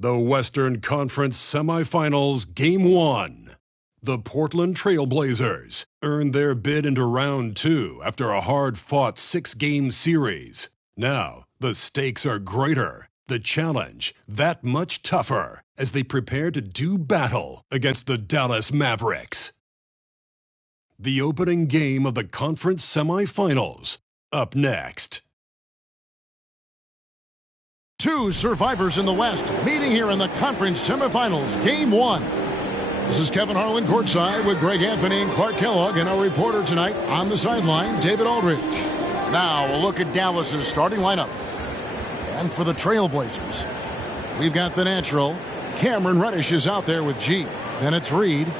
The Western Conference Semifinals Game 1. The Portland Trail Blazers earned their bid into Round 2 after a hard-fought 6-game series. Now, the stakes are greater, the challenge that much tougher as they prepare to do battle against the Dallas Mavericks. The opening game of the conference semifinals, up next. Two survivors in the West meeting here in the conference semifinals, Game 1. This is Kevin Harlan courtside with Greg Anthony and Clark Kellogg, and our reporter tonight on the sideline, David Aldridge. Now we'll look at Dallas's starting lineup. And for the Trailblazers, we've got the natural. Cameron Reddish is out there with G. Then it's Reed.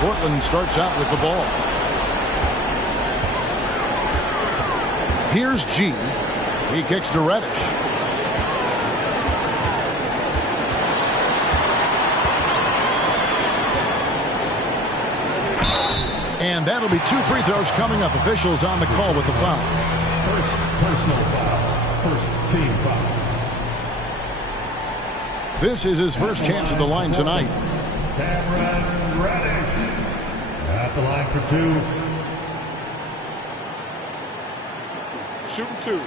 Portland starts out with the ball. Here's G. He kicks to Reddish. And that'll be 2 free throws coming up. Officials on the call with the foul. First personal foul. First team foul. This is his first chance at the line tonight. Cameron Reddish at the line for 2. Shooting 2.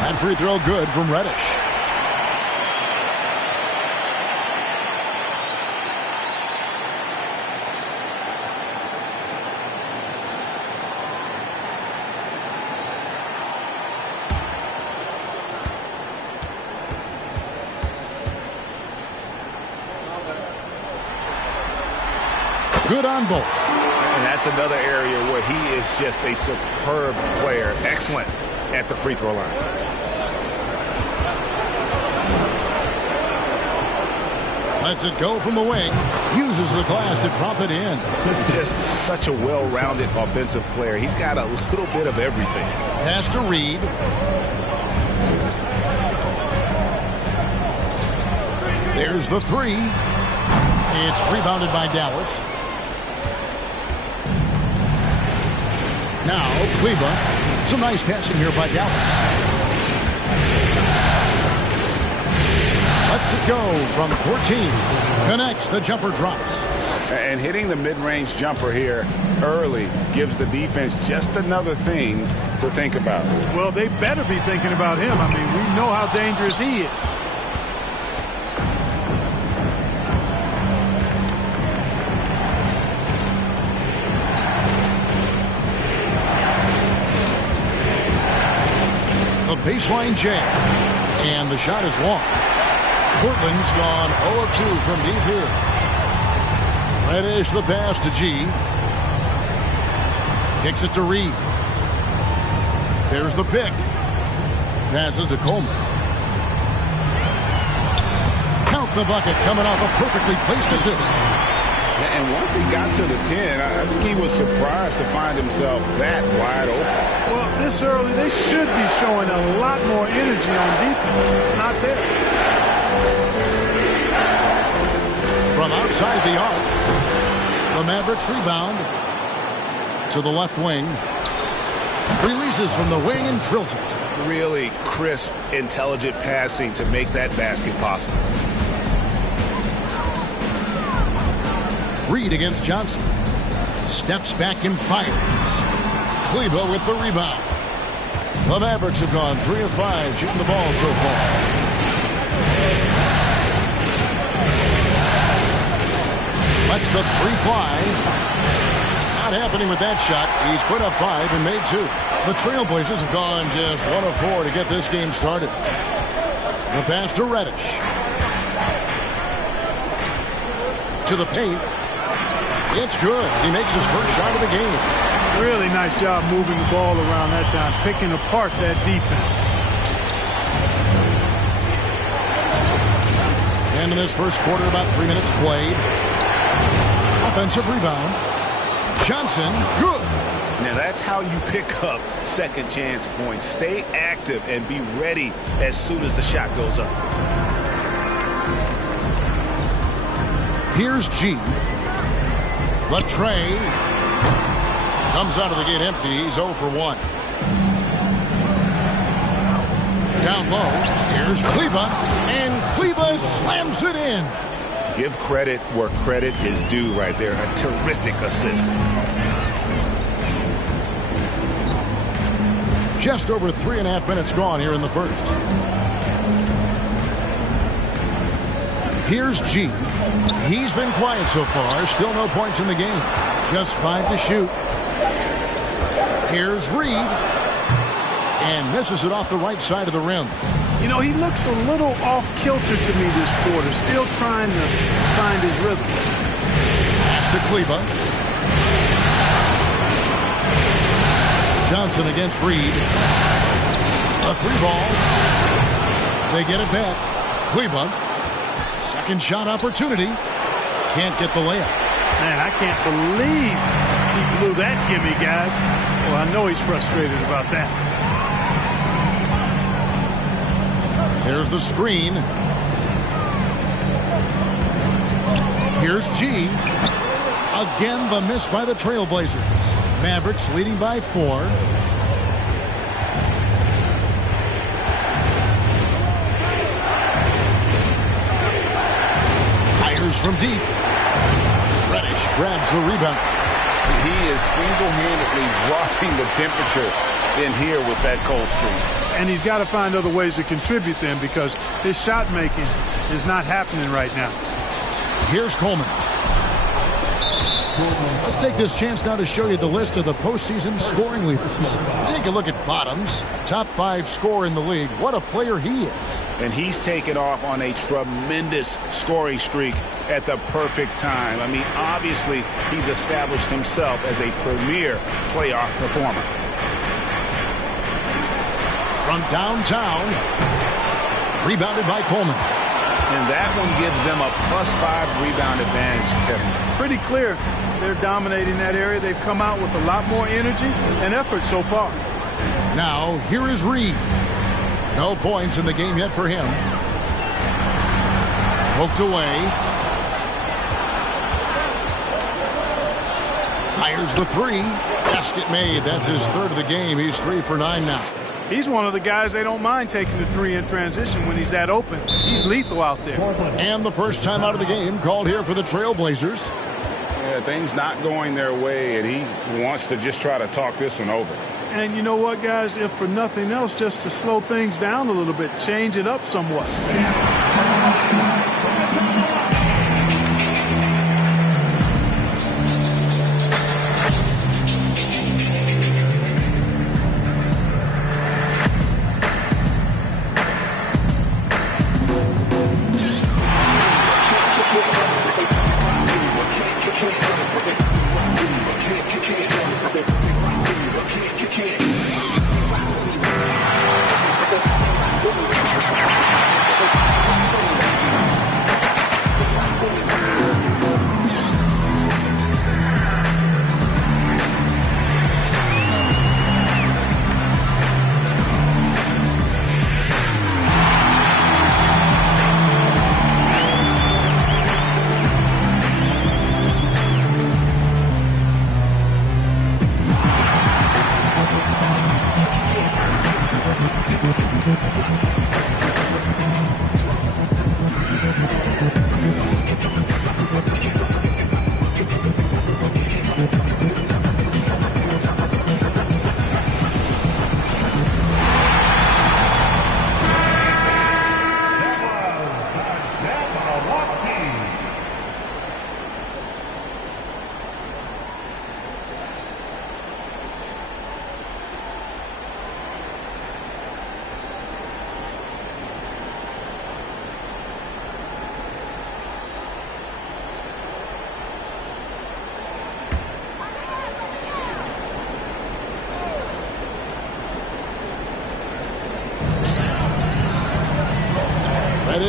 That free throw good from Reddish. Good on both. And that's another area where he is just a superb player. Excellent at the free throw line. Lets it go from the wing. Uses the glass to drop it in. Just such a well-rounded offensive player. He's got a little bit of everything. Pass to Reed. There's the 3. It's rebounded by Dallas. Now, Kleba. Some nice passing here by Dallas. Lets it go from 14. Connects. The jumper drops. And hitting the mid-range jumper here early gives the defense just another thing to think about. Well, they better be thinking about him. I mean, we know how dangerous he is. Baseline jam. And the shot is long. Portland's gone 0 of 2 from deep here. Reddish the pass to G. Kicks it to Reed. There's the pick. Passes to Coleman. Count the bucket coming off a perfectly placed assist. And once he got to the 10, I think he was surprised to find himself that wide open. Well, this early, they should be showing a lot more energy on defense. It's not there. From outside the arc, the Mavericks rebound to the left wing. Releases from the wing and drills it. Really crisp, intelligent passing to make that basket possible. Reed against Johnson. Steps back and fires. Kleba with the rebound. The Mavericks have gone 3 of 5 shooting the ball so far. Lets the 3 fly. Not happening with that shot. He's put up 5 and made 2. The Trailblazers have gone just 1 of 4 to get this game started. The pass to Reddish. To the paint. It's good. He makes his first shot of the game. Really nice job moving the ball around that time, picking apart that defense. And in this first quarter, about 3 minutes played. Offensive rebound. Johnson, good. Now that's how you pick up second chance points. Stay active and be ready as soon as the shot goes up. Here's G. Latre comes out of the gate empty. He's 0 for 1. Down low. Here's Kleba. And Kleba slams it in. Give credit where credit is due right there. A terrific assist. Just over 3.5 minutes gone here in the first. Here's G. He's been quiet so far. Still no points in the game. Just 5 to shoot. Here's Reed. And misses it off the right side of the rim. You know, he looks a little off-kilter to me this quarter. Still trying to find his rhythm. Pass to Kleba. Johnson against Reed. A 3 ball. They get it back. Kleba. Second shot opportunity. Can't get the layup. Man, I can't believe he blew that gimme, guys. Well, I know he's frustrated about that. There's the screen. Here's G. Again, the miss by the Trailblazers. Mavericks leading by 4. Fires from deep. Reddish grabs the rebound. He is single-handedly dropping the temperature in here with that cold streak. And he's got to find other ways to contribute then, because his shot making is not happening right now. Here's Coleman. Let's take this chance now to show you the list of the postseason scoring leaders. Take a look at Bottoms, top 5 scorer in the league. What a player he is. And he's taken off on a tremendous scoring streak at the perfect time. I mean, obviously, he's established himself as a premier playoff performer. From downtown, rebounded by Coleman. And that one gives them a +5 rebound advantage, Kevin. Pretty clear they're dominating that area. They've come out with a lot more energy and effort so far. Now, here is Reed. No points in the game yet for him. Poked away. Fires the 3. Basket made. That's his 3rd of the game. He's 3 for 9 now. He's one of the guys they don't mind taking the 3 in transition when he's that open. He's lethal out there. And the first time out of the game called here for the Trailblazers. Yeah, things not going their way, and he wants to just try to talk this one over. And you know what, guys? If for nothing else, just to slow things down a little bit, change it up somewhat.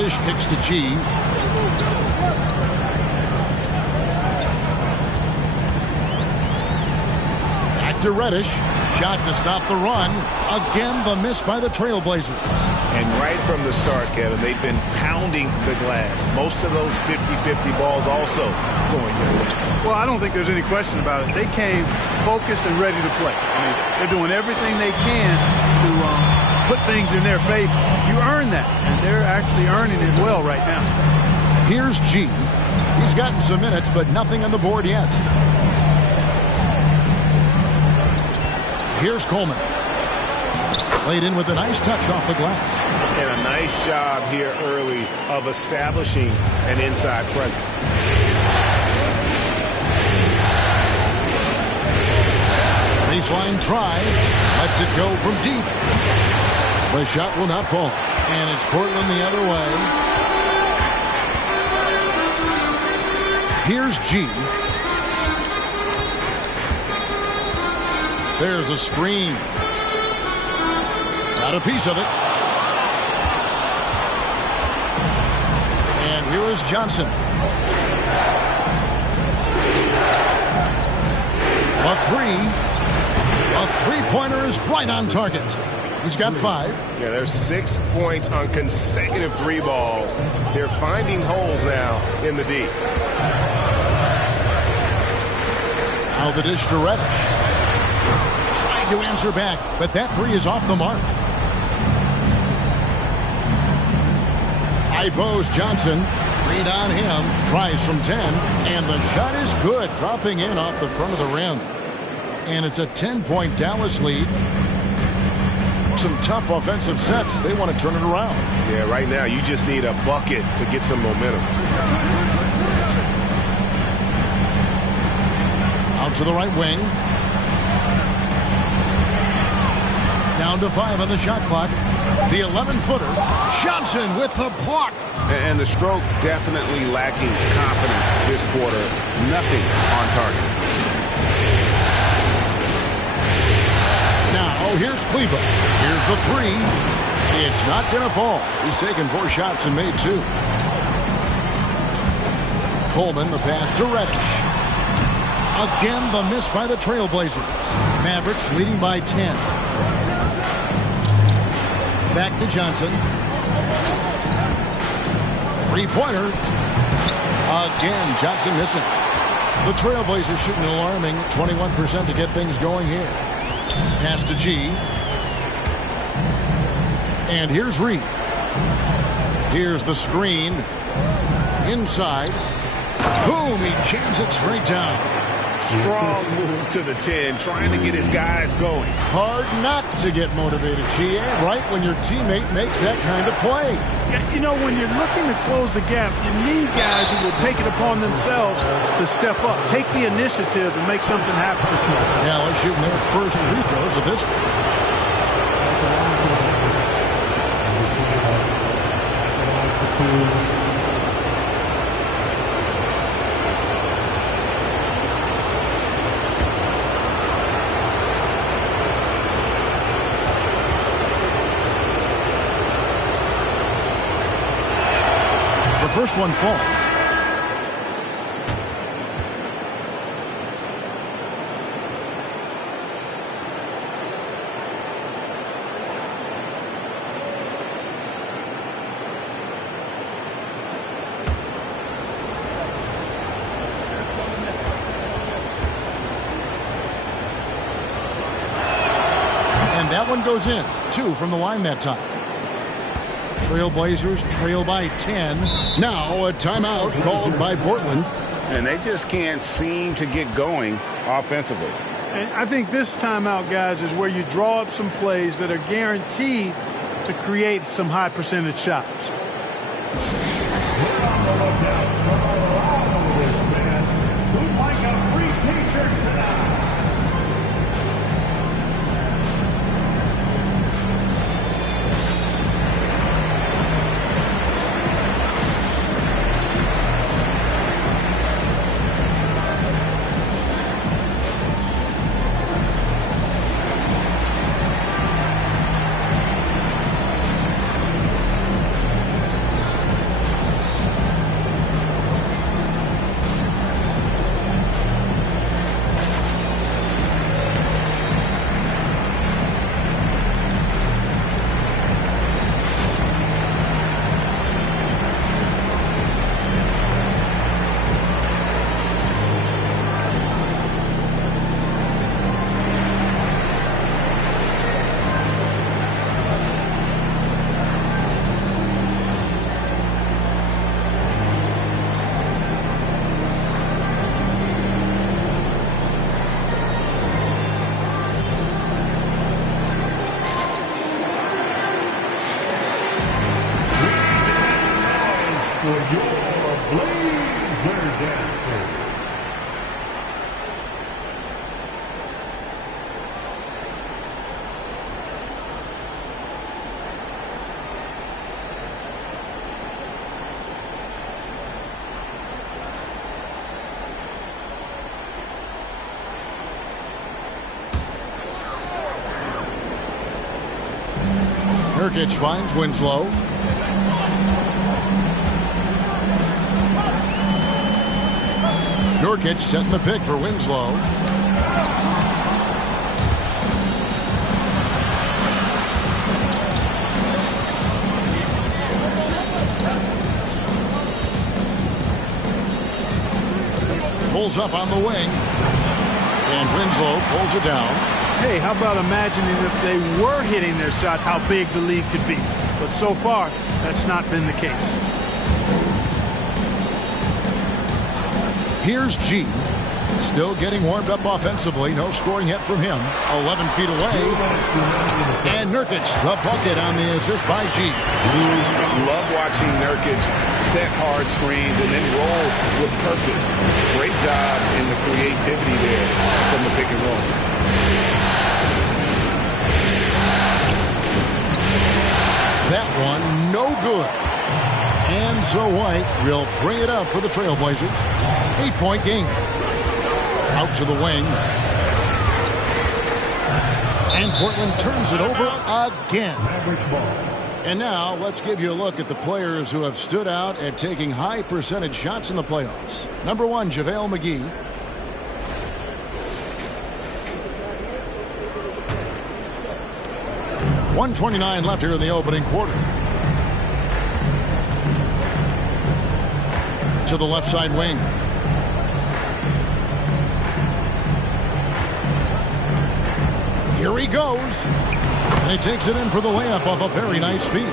Reddish kicks to G. Back to Reddish. Shot to stop the run. Again, the miss by the Trailblazers. And right from the start, Kevin, they've been pounding the glass. Most of those 50-50 balls also going their way. Well, I don't think there's any question about it. They came focused and ready to play. I mean, they're doing everything they can to put things in their favor. You earn that, and they're actually earning it well right now. Here's G. He's gotten some minutes, but nothing on the board yet. Here's Coleman. Played in with a nice touch off the glass. And a nice job here early of establishing an inside presence. Baseline try. Lets it go from deep. The shot will not fall. And it's Portland the other way. Here's G. There's a screen. Got a piece of it. And here is Johnson. A three-pointer is right on target. He's got 5. Yeah, there's 6 points on consecutive 3 balls. They're finding holes now in the D. Now the dish to Reddish. Trying to answer back, but that 3 is off the mark. High post Johnson. Read on him. Tries from 10. And the shot is good. Dropping in off the front of the rim. And it's a 10-point Dallas lead. Some tough offensive sets. They want to turn it around. Yeah, right now you just need a bucket to get some momentum. Out to the right wing. Down to 5 on the shot clock. The 11-footer. Johnson with the block. And the stroke definitely lacking confidence this quarter. Nothing on target. Now here's Cleveland. Here's the 3. It's not going to fall. He's taken 4 shots and made 2. Coleman, the pass to Reddish. Again, the miss by the Trailblazers. Mavericks leading by 10. Back to Johnson. 3-pointer. Again, Johnson missing. The Trailblazers shooting an alarming 21% to get things going here. Pass to G. And here's Reed. Here's the screen. Inside. Boom! He jams it straight down. Strong move to the 10, trying to get his guys going. Hard not to get motivated, GA, right when your teammate makes that kind of play. Yeah, you know, when you're looking to close the gap, you need guys who will take it upon themselves to step up, take the initiative, and make something happen. Yeah, let's shooting their first free throws of this. The first one falls. And that one goes in. 2 from the line that time. Trailblazers trail by 10. Now a timeout called by Portland. And they just can't seem to get going offensively. And I think this timeout, guys, is where you draw up some plays that are guaranteed to create some high percentage shots. Who'd like a free t-shirt tonight? Nurkic finds Winslow. Nurkic setting the pick for Winslow. Pulls up on the wing. And Winslow pulls it down. Hey, how about imagining if they were hitting their shots, how big the lead could be. But so far, that's not been the case. Here's G. Still getting warmed up offensively. No scoring yet from him. 11 feet away. And Nurkic, the bucket on the assist by G. Love watching Nurkic set hard screens and then roll with purpose. Great job in the creativity there from the pick and roll. That one, no good. And so White will bring it up for the Trailblazers. 8-point game. Out to the wing. And Portland turns it over again. And now let's give you a look at the players who have stood out at taking high percentage shots in the playoffs. Number 1, JaVale McGee. .129 left here in the opening quarter. To the left side wing. Here he goes. And he takes it in for the layup off a very nice feed.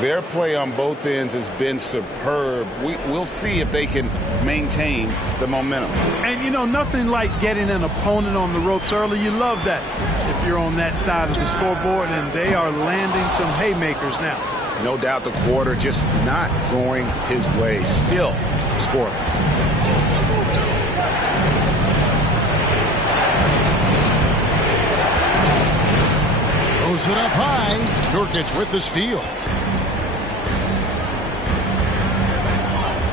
Their play on both ends has been superb. We'll see if they can maintain the momentum. And, you know, nothing like getting an opponent on the ropes early. You love that if you're on that side of the scoreboard, and they are landing some haymakers now. No doubt the quarter just not going his way. Still scoreless. Throws it up high. Nurkic with the steal.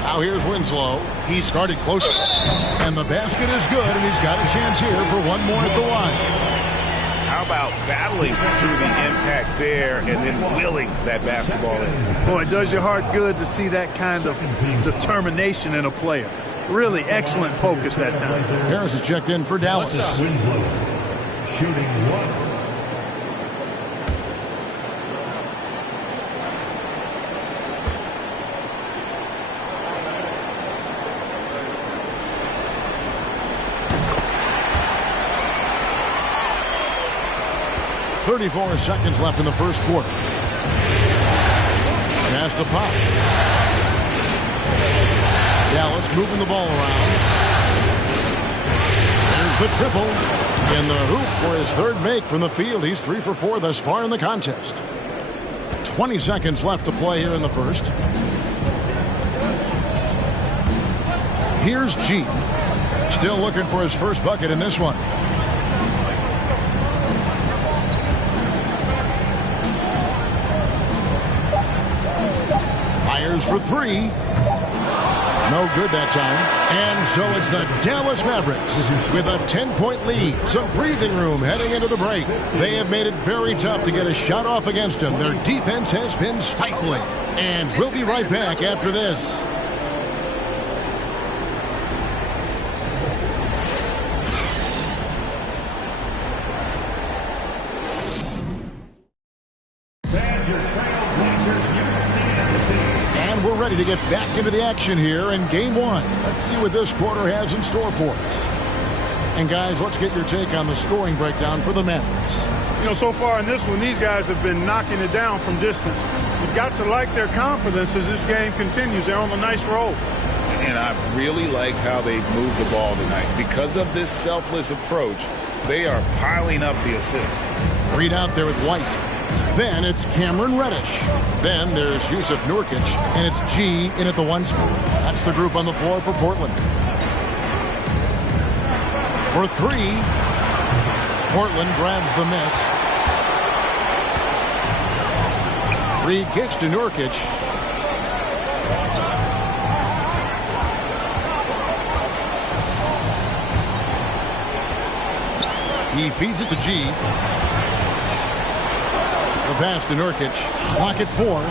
Now here's Winslow. He started closer. And the basket is good, and he's got a chance here for one more at the line. How about battling through the impact there and then willing that basketball in? Boy, it does your heart good to see that kind of determination in a player. Really excellent focus that time. Harris is checked in for Dallas. Winslow, shooting 1. .34 seconds left in the first quarter. Pass to Pop. Dallas moving the ball around. There's the triple. In the hoop for his third make from the field. He's 3 for 4 thus far in the contest. 20 seconds left to play here in the first. Here's G. Still looking for his first bucket in this one. Fires for 3. No good that time. And so it's the Dallas Mavericks with a 10-point lead. Some breathing room heading into the break. They have made it very tough to get a shot off against them. Their defense has been stifling. And we'll be right back after this. Ready to get back into the action here in game 1. Let's see what this quarter has in store for us. And guys, let's get your take on the scoring breakdown for the Mavericks. You know, so far in this one, these guys have been knocking it down from distance. You've got to like their confidence as this game continues. They're on a nice roll. And I've really liked how they've moved the ball tonight. Because of this selfless approach, they are piling up the assists. Reed out there with White. Then it's Cameron Reddish. Then there's Yusuf Nurkic, and it's G in at the 1 spot. That's the group on the floor for Portland. For 3, Portland grabs the miss. Reed kicks to Nurkic. He feeds it to G. The pass to Nurkic. Clock at 4.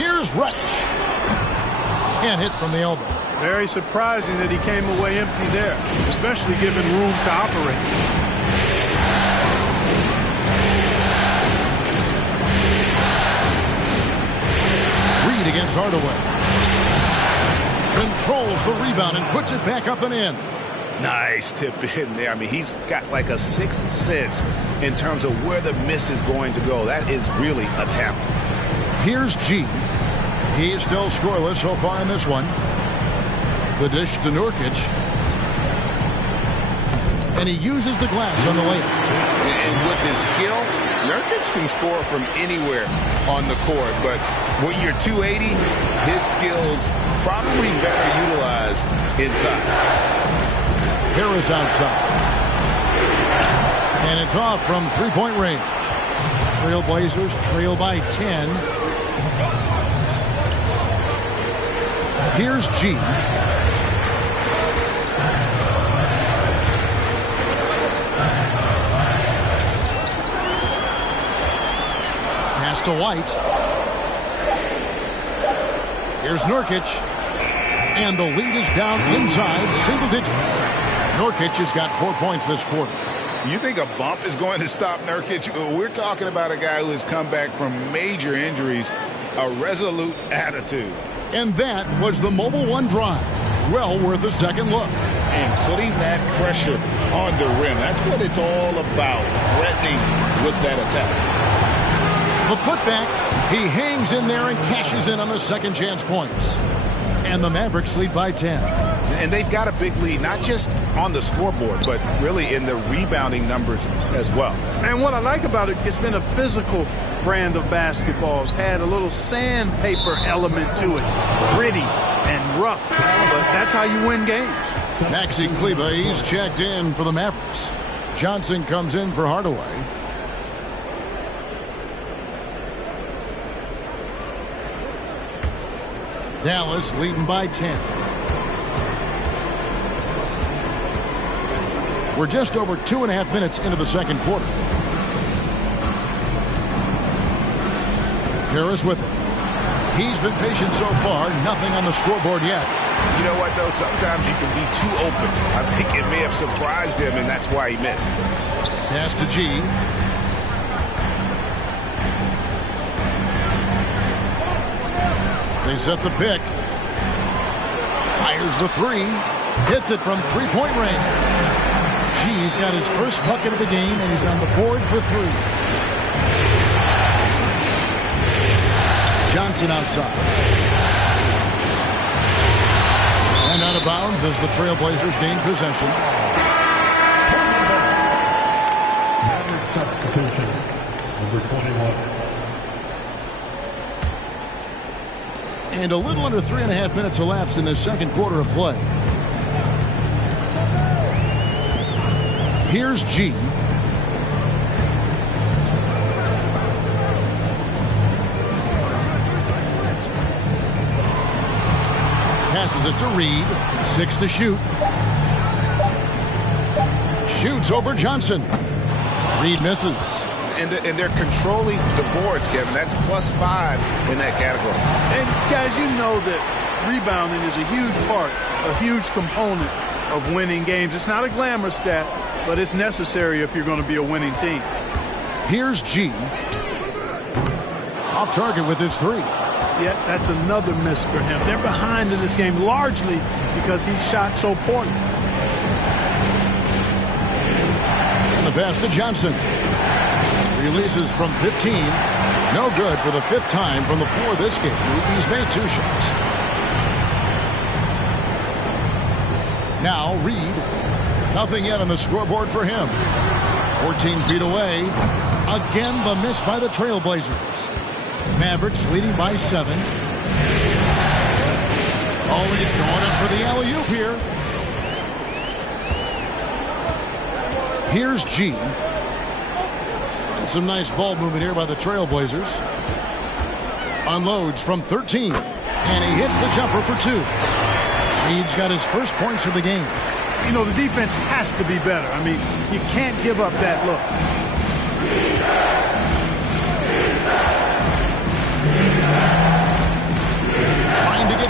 Here's Reddish. Can't hit from the elbow. Very surprising that he came away empty there, especially given room to operate. Reed against Hardaway. Controls the rebound and puts it back up and in. Nice tip in there. I mean, he's got like a sixth sense in terms of where the miss is going to go. That is really a talent. Here's G. He's still scoreless so far in this one. The dish to Nurkic. And he uses the glass on the layup. And with his skill, Nurkic can score from anywhere on the court. But when you're 280, his skills probably better utilized inside. Harris outside. And it's off from three-point range. Trailblazers trail by 10. Here's G. Pass to White. Here's Nurkic. And the lead is down inside single digits. Nurkic has got 4 points this quarter. You think a bump is going to stop Nurkic? We're talking about a guy who has come back from major injuries, a resolute attitude. And that was the Mobile One drive. Well worth a second look. And putting that pressure on the rim. That's what it's all about, threatening with that attack. The putback, he hangs in there and cashes in on the second chance points. And the Mavericks lead by 10. And they've got a big lead, not just on the scoreboard, but really in the rebounding numbers as well. And what I like about it, it's been a physical brand of basketball. It's had a little sandpaper element to it. Gritty and rough. But that's how you win games. Maxi Kleber, he's checked in for the Mavericks. Johnson comes in for Hardaway. Dallas leading by 10. We're just over 2.5 minutes into the second quarter. Harris with it. He's been patient so far. Nothing on the scoreboard yet. You know what, though? Sometimes you can be too open. I think it may have surprised him, and that's why he missed. Pass to G. They set the pick. Fires the three. Hits it from three-point range. G's got his first bucket of the game, and he's on the board for three. Johnson outside. And out of bounds as the Trailblazers gain possession. Maverick substitution, number 21. And a little under 3.5 minutes elapsed in this second quarter of play. Here's G. Passes it to Reed. 6 to shoot. Shoots over Johnson. Reed misses. And they're controlling the boards, Kevin. That's +5 in that category. And guys, you know that rebounding is a huge part, a huge component of winning games. It's not a glamour stat, but it's necessary if you're going to be a winning team. Here's G. Off target with his three. Yeah, that's another miss for him. They're behind in this game largely because he shot so poorly. And the pass to Johnson. Releases from 15. No good for the 5th time from the floor this game. He's made 2 shots. Now Reed. Nothing yet on the scoreboard for him. 14 feet away. Again, the miss by the Trailblazers. Mavericks leading by 7. Oh, he's going up for the alley-oop here. Here's G. Some nice ball movement here by the Trailblazers. Unloads from 13. And he hits the jumper for 2. Reed's got his first points of the game. You know, the defense has to be better. I mean, you can't give up that look.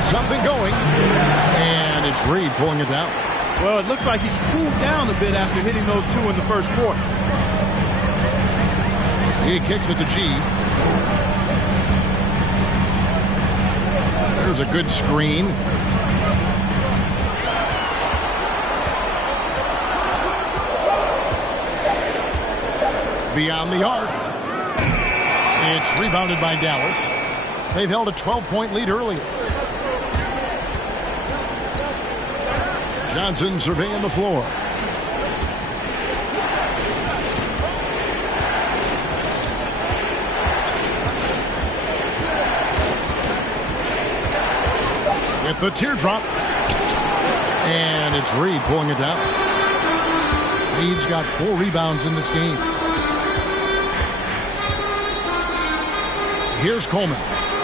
get something going. And it's Reed pulling it down. Well, it looks like he's cooled down a bit after hitting those two in the first quarter. He kicks it to G. There's a good screen. Beyond the arc. It's rebounded by Dallas. They've held a 12-point lead earlier. Johnson surveying the floor. With the teardrop. And it's Reed pulling it down. Reed's got 4 rebounds in this game. Here's Coleman.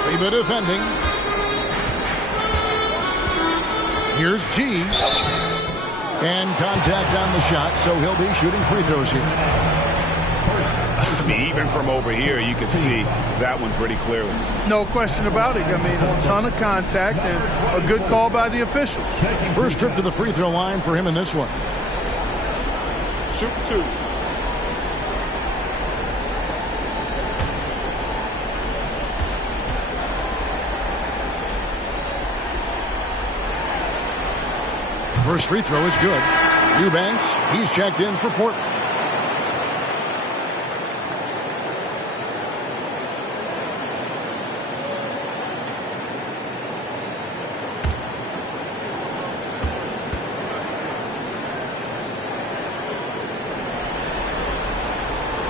Reba defending. Here's G. And contact on the shot, so he'll be shooting free throws here. I mean, even from over here, you can see that one pretty clearly. No question about it. I mean, a ton of contact and a good call by the official. First trip to the free throw line for him in this one. Shoot 2. First free throw is good. Eubanks, he's checked in for Portland.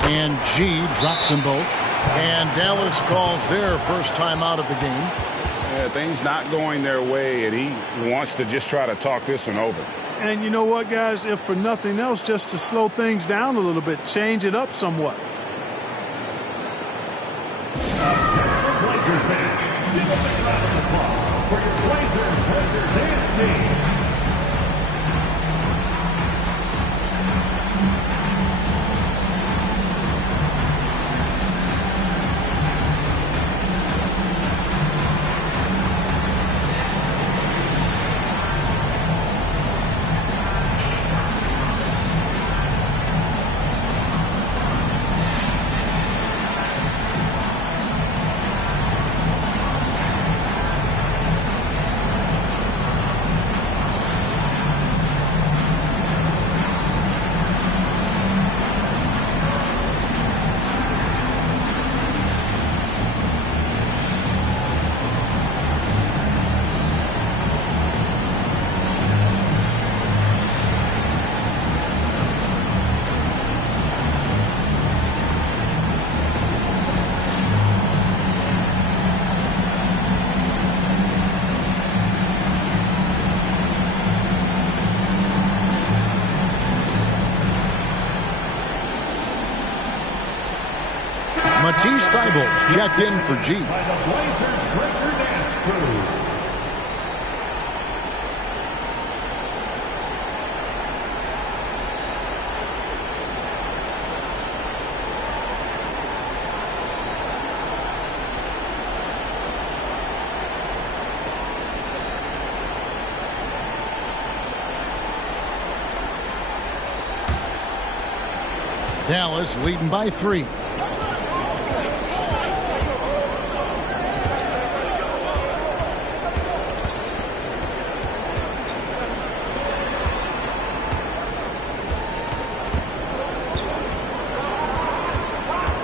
And G drops them both. And Dallas calls their first time out of the game. Yeah, things not going their way, and he wants to just try to talk this one over. And you know what, guys? If for nothing else, just to slow things down a little bit, change it up somewhat. Blazers fans, give us a round of applause for your Blazers dance team. Matisse Thybulle checked in for G. By the Blazers Breaker Dance Crew. Dallas leading by 3.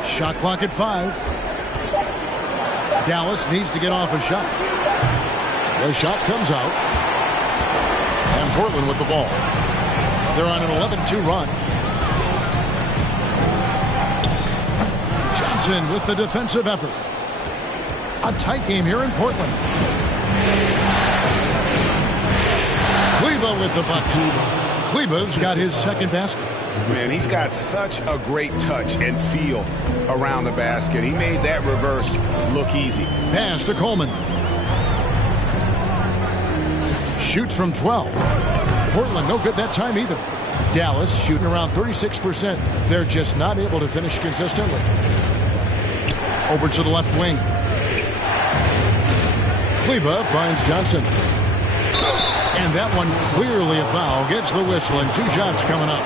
Shot clock at 5. Dallas needs to get off a shot. The shot comes out. And Portland with the ball. They're on an 11-2 run. Johnson with the defensive effort. A tight game here in Portland. Kleba with the bucket. Kleba's got his second basket. Man, he's got such a great touch and feel around the basket. He made that reverse look easy. Pass to Coleman. Shoots from 12. Portland no good that time either. Dallas shooting around 36%. They're just not able to finish consistently. Over to the left wing. Kleba finds Johnson. And that one clearly a foul. Gets the whistle and 2 shots coming up.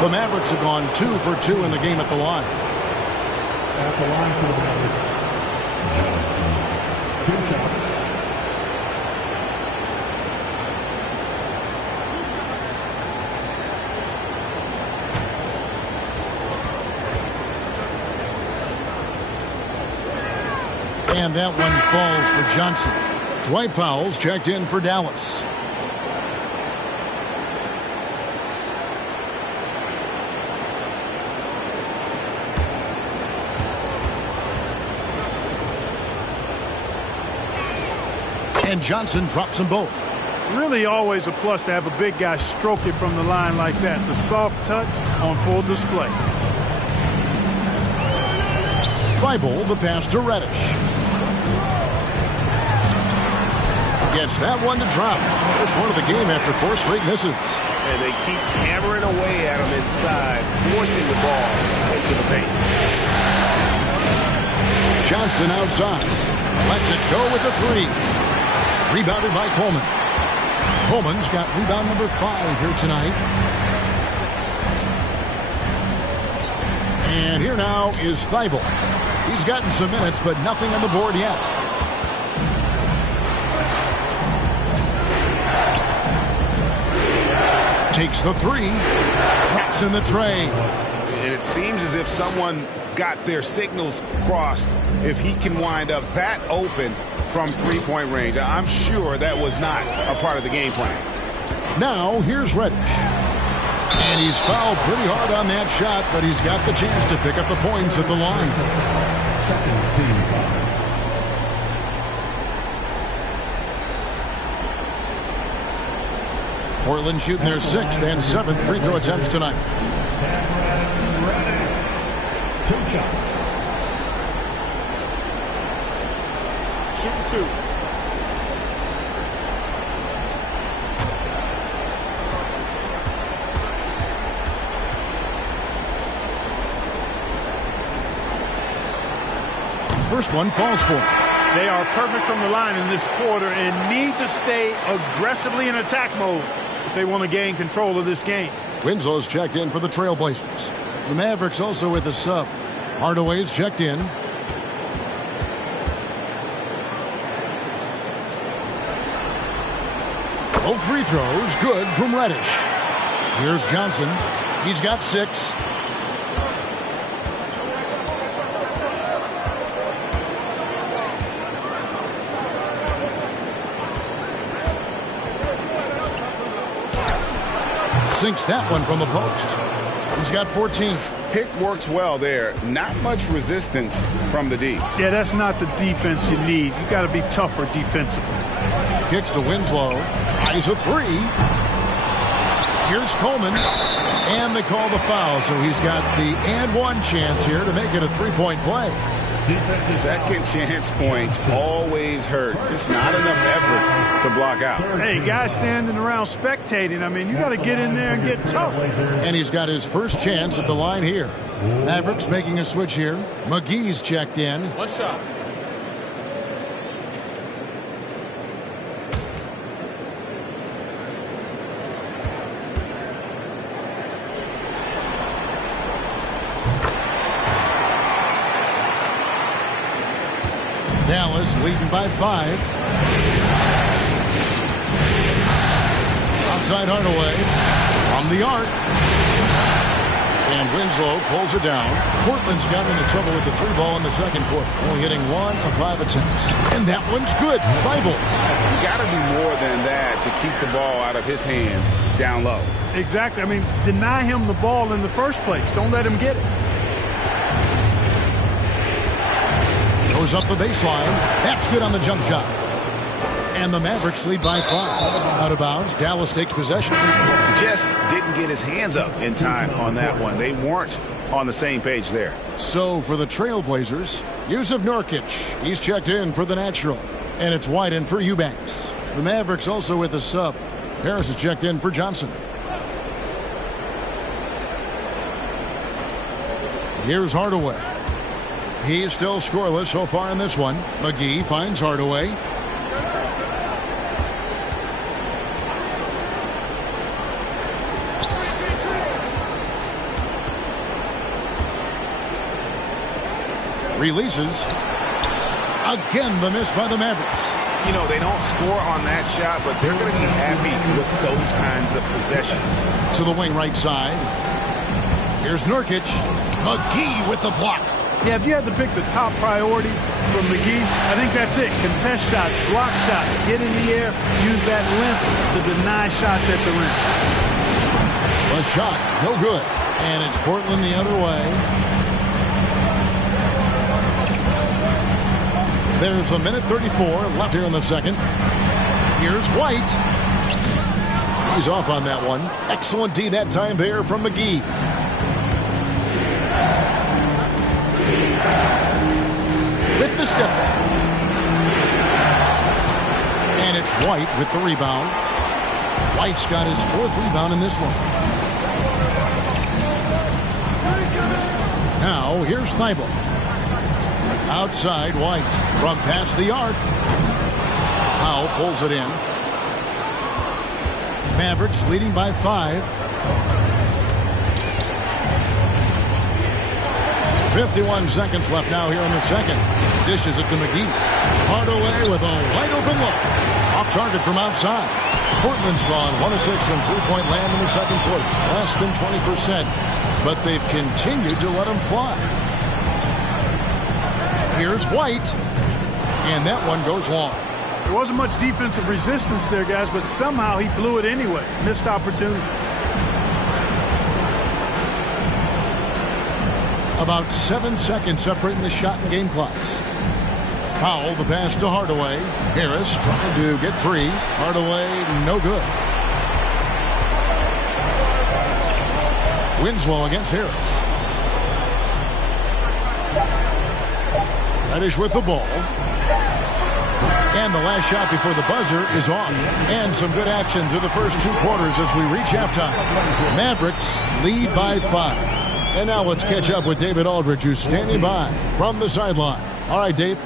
The Mavericks have gone 2 for 2 in the game at the line. At the line for the Mavericks, Johnson. 2 shots. And that one falls for Johnson. Dwight Powell's checked in for Dallas. And Johnson drops them both. Really always a plus to have a big guy stroke it from the line like that. The soft touch on full display. Thibault, the pass to Reddish. Gets that one to drop. First one of the game after 4 straight misses. And they keep hammering away at him inside, forcing the ball into the paint. Johnson outside. Lets it go with the 3. Rebounded by Coleman. Coleman's got rebound number 5 here tonight. And here now is Thibault. He's gotten some minutes, but nothing on the board yet. Takes the 3. Drops in the tray. And it seems as if someone got their signals crossed. If he can wind up that open from 3-point range, I'm sure that was not a part of the game plan. Now here's Reddish. And he's fouled pretty hard on that shot, but he's got the chance to pick up the points at the line. Second team foul. Portland shooting their 6th and 7th free throw attempts tonight. Ready. 2 shots. Shooting 2. First one falls for him. They are perfect from the line in this quarter and need to stay aggressively in attack mode if they want to gain control of this game. Winslow's checked in for the Trailblazers. The Mavericks also with a sub. Hardaway's checked in. Both free throws good from Reddish. Here's Johnson. He's got 6. Sinks that one from the post. He's got 14. Pick works well there. Not much resistance from the D. Yeah, that's not the defense you need. You got to be tougher defensively. Kicks to Winslow. Tries a 3. Here's Coleman. And they call the foul, so he's got the and 1 chance here to make it a 3-point play. Second chance points always hurt. Just not enough effort to block out. Hey, guys standing around spectating. I mean, you got to get in there and get tough. And he's got his first chance at the line here. Mavericks making a switch here. McGee's checked in. What's up? Dallas leading by 5. Outside Hardaway from the arc. And Winslow pulls it down. Portland's gotten into trouble with the 3 ball in the second quarter. Only hitting 1 of 5 attempts. And that one's good. Thibault. You got to do more than that to keep the ball out of his hands down low. Exactly. I mean, deny him the ball in the first place. Don't let him get it. Goes up the baseline. That's good on the jump shot. And the Mavericks lead by 5. Out of bounds. Dallas takes possession. Just didn't get his hands up in time on that one. They weren't on the same page there. So for the Trailblazers, Yusuf Nurkic. He's checked in for the natural. And it's wide in for Eubanks. The Mavericks also with a sub. Harris is checked in for Johnson. Here's Hardaway. He's still scoreless so far in this one. McGee finds Hardaway. Releases. Again, the miss by the Mavericks. You know, they don't score on that shot, but they're going to be happy with those kinds of possessions. To the wing right side. Here's Nurkic. McGee with the block. Yeah, if you had to pick the top priority from McGee, I think that's it. Contest shots, block shots, get in the air, use that length to deny shots at the rim. A shot, no good. And it's Portland the other way. There's a minute 34 left here in the second. Here's White. He's off on that one. Excellent D that time there from McGee. With the step back. And it's White with the rebound. White's got his 4th rebound in this one. Now here's Thibault. Outside White from past the arc. Powell pulls it in. Mavericks leading by 5. 51 seconds left now here in the second. Dishes it to McGee. Hardaway with a wide open look. Off target from outside. Portland's gone 1 of 6 from three-point land in the second quarter. Less than 20%. But they've continued to let them fly. Here's White. And that one goes long. There wasn't much defensive resistance there, guys, but somehow he blew it anyway. Missed opportunity. About 7 seconds separating the shot and game clocks. Powell, the pass to Hardaway. Harris trying to get free. Hardaway, no good. Winslow against Harris. Reddish with the ball. And the last shot before the buzzer is off. And some good action through the first 2 quarters as we reach halftime. Mavericks lead by 5. And now let's catch up with David Aldridge, who's standing by from the sideline. All right, Dave.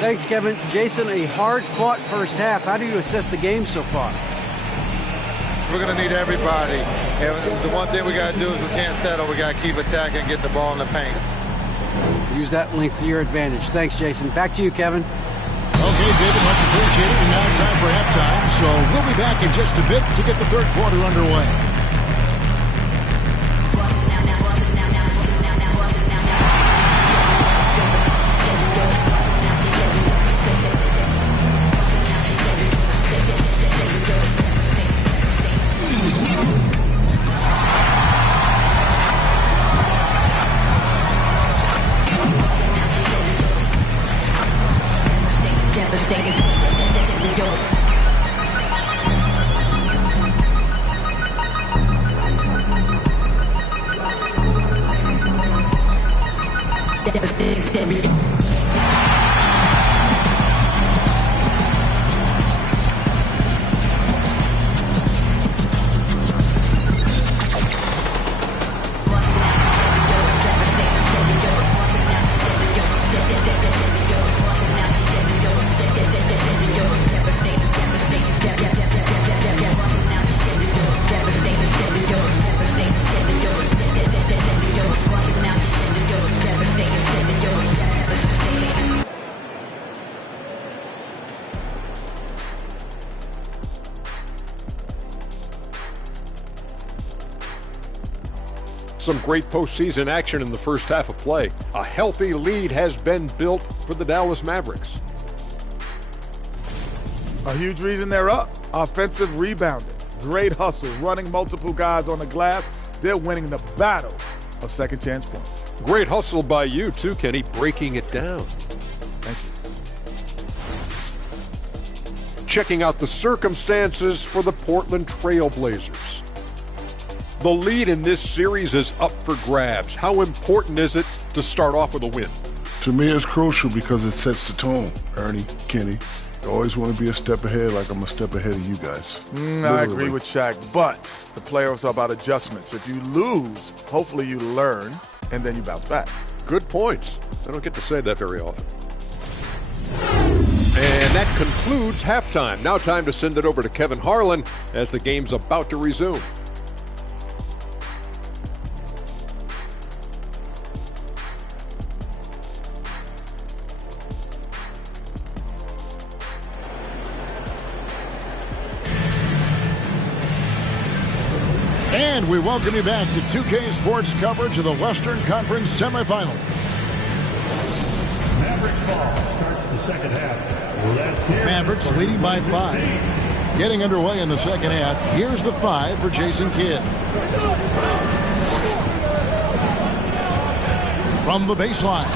Thanks, Kevin. Jason, a hard-fought first half. How do you assess the game so far? We're going to need everybody. And the one thing we got to do is we can't settle. We got to keep attacking and get the ball in the paint. Use that length to your advantage. Thanks, Jason. Back to you, Kevin. Okay, David, much appreciated. And now time for halftime. So we'll be back in just a bit to get the third quarter underway. Some great postseason action in the first half of play. A healthy lead has been built for the Dallas Mavericks. A huge reason they're up. Offensive rebounding, great hustle, running multiple guys on the glass. They're winning the battle of second chance points. Great hustle by you too, Kenny, breaking it down. Thank you. Checking out the circumstances for the Portland Trail Blazers. The lead in this series is up for grabs. How important is it to start off with a win? To me, it's crucial because it sets the tone. Ernie, Kenny, you always want to be a step ahead, like I'm a step ahead of you guys. I agree with Shaq, but the playoffs are about adjustments. If you lose, hopefully you learn, and then you bounce back. Good points. I don't get to say that very often. And that concludes halftime. Now time to send it over to Kevin Harlan as the game's about to resume. And we welcome you back to 2K Sports coverage of the Western Conference Semifinals. Mavericks ball starts the second half. Let's hear Mavericks leading by 5. Getting underway in the second half. Here's the 5 for Jason Kidd. From the baseline.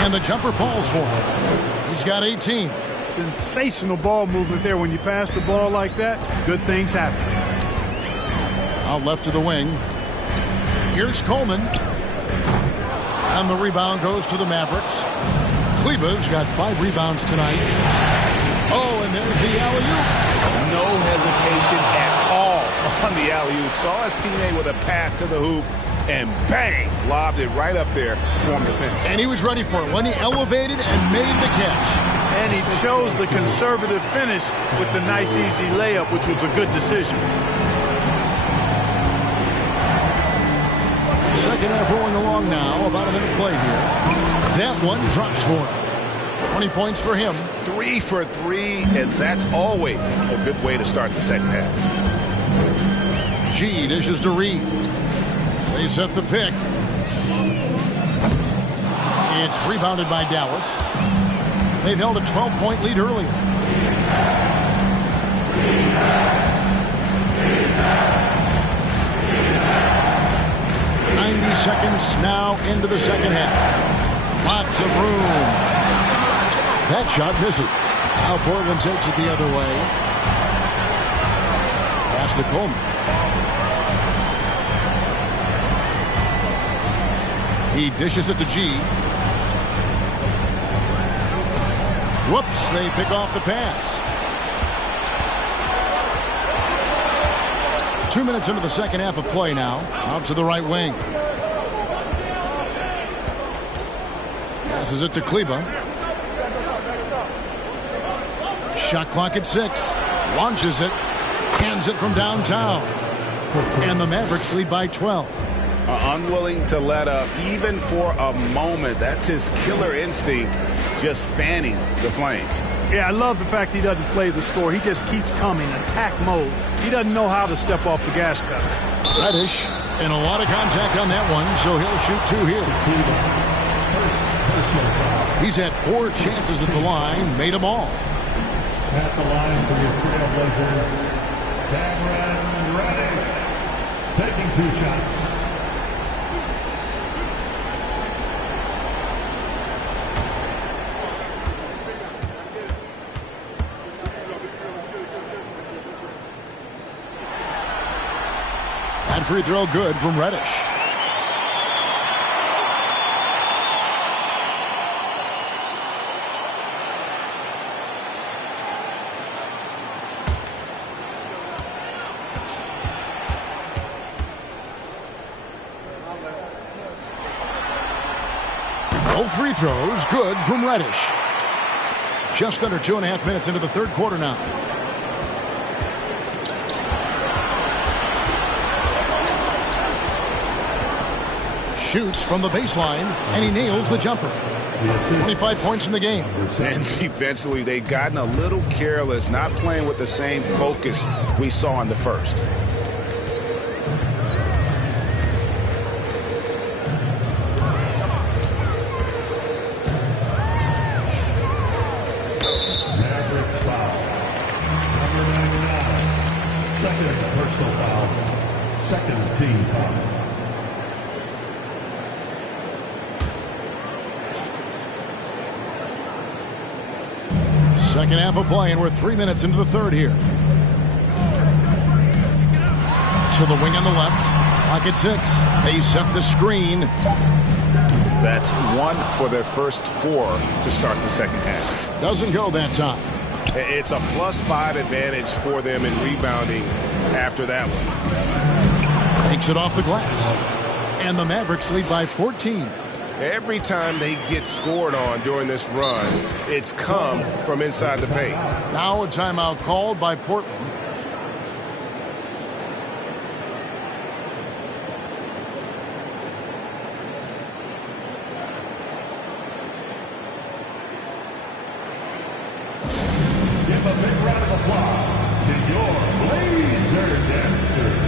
And the jumper falls for him. He's got 18. Sensational ball movement there. When you pass the ball like that, good things happen. Out left to the wing. Here's Coleman. And the rebound goes to the Mavericks. Kleba's got 5 rebounds tonight. Oh, and there's the alley-oop. No hesitation at all on the alley-oop. Saw his teammate with a path to the hoop, and bang, lobbed it right up there for him to finish. And he was ready for it when he elevated and made the catch. And he chose the conservative finish with the nice, easy layup, which was a good decision. Second half rolling along now. About a minute play here. That one drops for him. 20 points for him. 3 for 3, and that's always a good way to start the second half. G dishes to Reed. They set the pick. It's rebounded by Dallas. They've held a 12-point lead earlier. 90 seconds now into the second half. Lots of room. That shot misses. Now Portland takes it the other way. Pass to Coleman. He dishes it to G. Whoops, they pick off the pass. 2 minutes into the second half of play now. Out to the right wing. Passes it to Kleba. Shot clock at 6. Launches it. Hands it from downtown. And the Mavericks lead by 12. Unwilling to let up even for a moment. That's his killer instinct, just fanning the flames. Yeah, I love the fact he doesn't play the score. He just keeps coming, attack mode. He doesn't know how to step off the gas pedal. Reddish, and a lot of contact on that one, so he'll shoot 2 here. He's had 4 chances at the line, made them all. At the line for your Trailblazers, Cameron Reddish, taking 2 shots. That free throw good from Reddish. Both free throws good from Reddish. Just under 2.5 minutes into the third quarter now. Shoots from the baseline, and he nails the jumper. 25 points in the game. And defensively, they've gotten a little careless, not playing with the same focus we saw in the first. Mavericks foul. Number 99. Second personal foul. Second team foul. Second half of play, and we're 3 minutes into the third here. To the wing on the left. Pocket 6. They set the screen. That's 1 for their first 4 to start the second half. Doesn't go that time. It's a +5 advantage for them in rebounding after that one. Takes it off the glass. And the Mavericks lead by 14. Every time they get scored on during this run, it's come from inside the paint. Now a timeout called by Portland. Give a big round of applause to your Blazer dancers.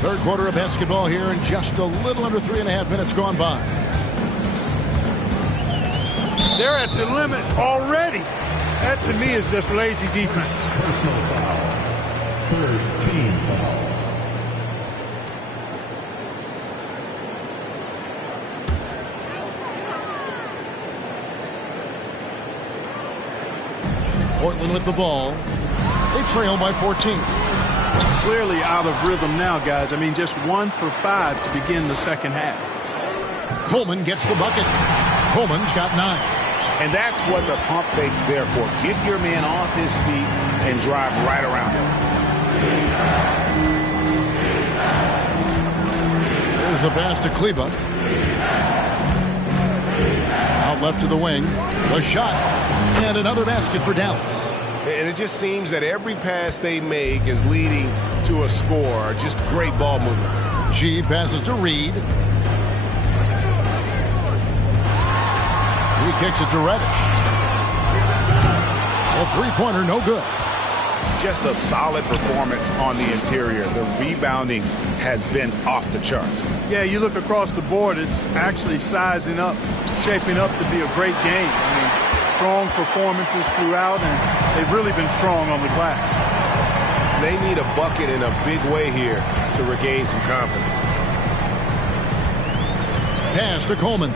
Third quarter of basketball here, and just a little under 3.5 minutes gone by. They're at the limit already. That, to me, is just lazy defense. Personal foul. Third team foul. Portland with the ball. They trail by 14. Clearly out of rhythm now, guys. I mean, just 1 for 5 to begin the second half. Coleman gets the bucket. Coleman's got 9. And that's what the pump fake's there for. Get your man off his feet and drive right around him. There's the pass to Kleba. Out left to the wing. The shot. And another basket for Dallas. And it just seems that every pass they make is leading to a score. Just great ball movement. G passes to Reed. He kicks it to Reddish. A three-pointer, no good. Just a solid performance on the interior. The rebounding has been off the charts. Yeah, you look across the board, it's actually sizing up, shaping up to be a great game. I mean, strong performances throughout, and they've really been strong on the glass. They need a bucket in a big way here to regain some confidence. Pass to Coleman.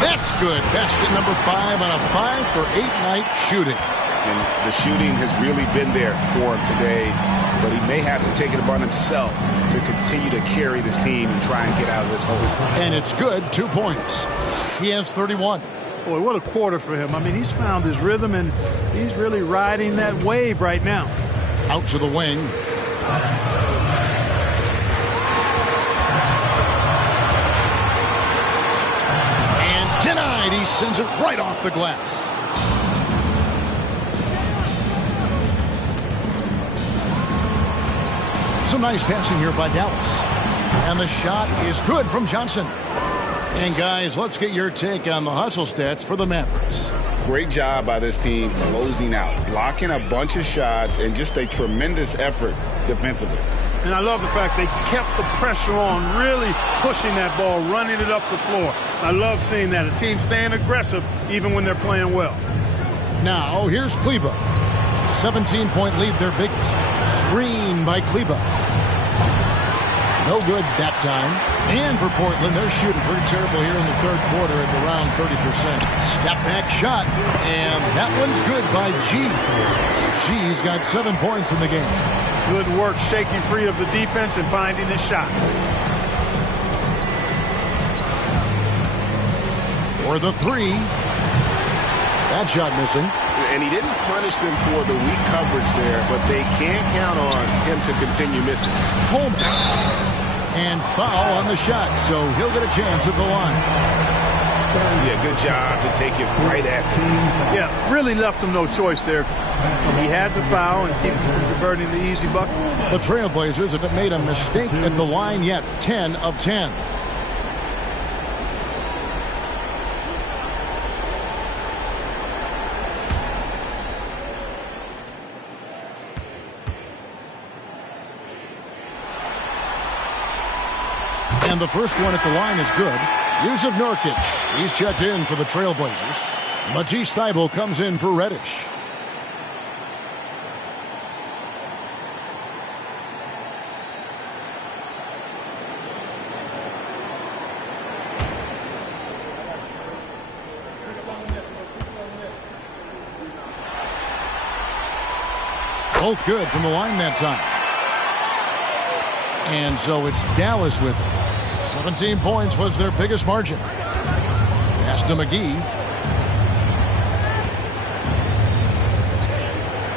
That's good. Basket number 5 on a 5-for-8 night shooting. And the shooting has really been there for him today, but he may have to take it upon himself to continue to carry this team and try and get out of this hole. And it's good. 2 points. He has 31. Boy, what a quarter for him. I mean, he's found his rhythm, and he's really riding that wave right now. Out to the wing. And denied. He sends it right off the glass. Some nice passing here by Dallas. And the shot is good from Johnson. And guys, let's get your take on the hustle stats for the Mavericks. Great job by this team closing out, blocking a bunch of shots, and just a tremendous effort defensively. And I love the fact they kept the pressure on, really pushing that ball, running it up the floor. I love seeing that. A team staying aggressive even when they're playing well. Now, here's Kleba. 17-point lead, their biggest. Screen by Kleba. No good that time. And for Portland, they're shooting pretty terrible here in the third quarter at around 30%. Step back shot, and that one's good by G. G's got 7 points in the game. Good work shaking free of the defense and finding the shot. For the three. That shot missing. And he didn't punish them for the weak coverage there, but they can't count on him to continue missing. Coleman. And foul on the shot, so he'll get a chance at the line. Yeah, good job to take it right at them. Yeah, really left him no choice there. He had to foul and keep him from converting the easy bucket. The Trailblazers haven't made a mistake at the line yet. 10 of 10. And the first one at the line is good. Yusuf Nurkic, he's checked in for the Trailblazers. Matisse Thybulle comes in for Reddish. Both good from the line that time. And so it's Dallas with it. 17 points was their biggest margin. Pass to McGee.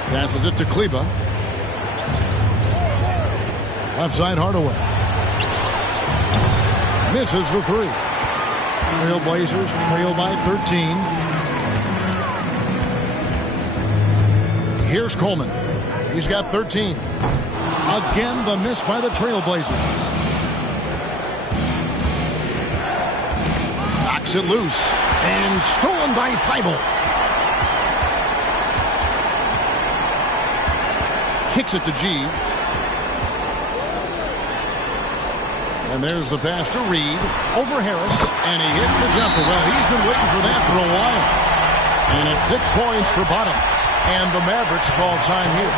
Passes it to Kleba. Left side Hardaway. Misses the three. Trailblazers trail by 13. Here's Coleman. He's got 13. Again, the miss by the Trailblazers. Knocks it loose. And stolen by Thybulle. Kicks it to G. And there's the pass to Reed. Over Harris. And he hits the jumper. Well, he's been waiting for that for a while. And it's 6 points for Bottoms. And the Mavericks call time here.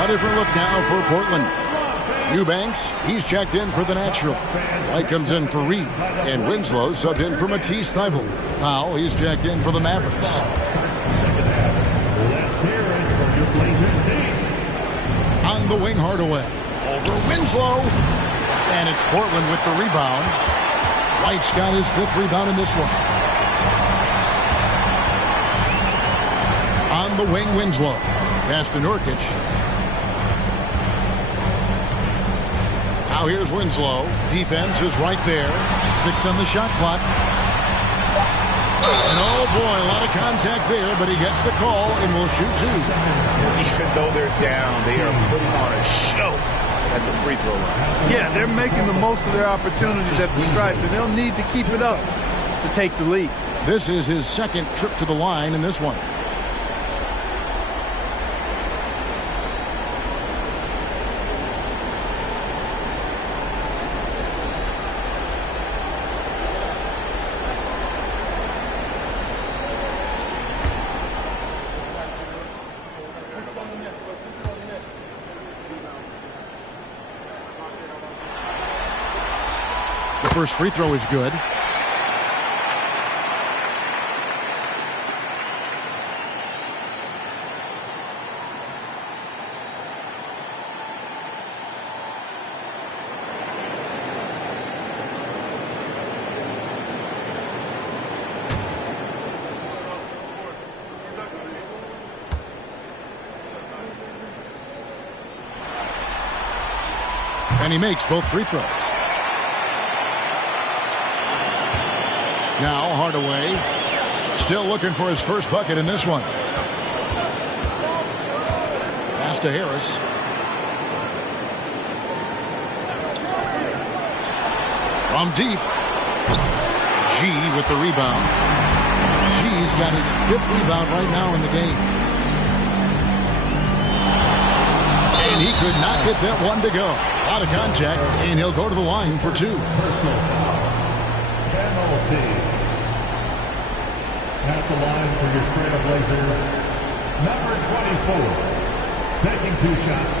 A different look now for Portland. Eubanks, he's checked in for the natural. White comes in for Reed. And Winslow subbed in for Matisse Thybulle. Powell, he's checked in for the Mavericks. On the wing, Hardaway. Over Winslow. And it's Portland with the rebound. White's got his 5th rebound in this one. On the wing, Winslow. Pass to Nurkic. Now here's Winslow. Defense is right there. 6 on the shot clock. And oh boy, a lot of contact there, but he gets the call and will shoot 2. Even though they're down, they are putting on a show at the free throw line. Yeah, they're making the most of their opportunities at the stripe, and they'll need to keep it up to take the lead. This is his 2nd trip to the line in this one. First free throw is good. And he makes both free throws. Now Hardaway still looking for his first bucket in this one. Pass to Harris. From deep. G with the rebound. G's got his 5th rebound right now in the game. And he could not get that one to go. A lot of contact, and he'll go to the line for 2. penalty. At the line for your Trailblazers, number 24, taking 2 shots.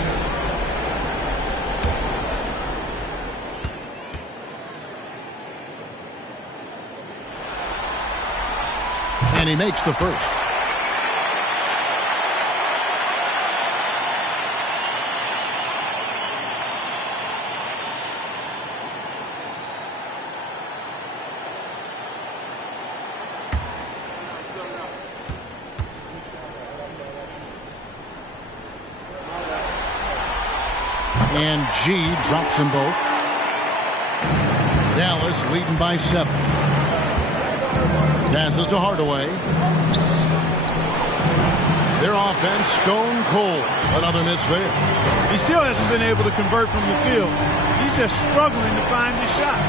And he makes the first. And G drops them both. Dallas leading by 7. Passes to Hardaway. Their offense stone cold. Another miss there. He still hasn't been able to convert from the field. He's just struggling to find his shot.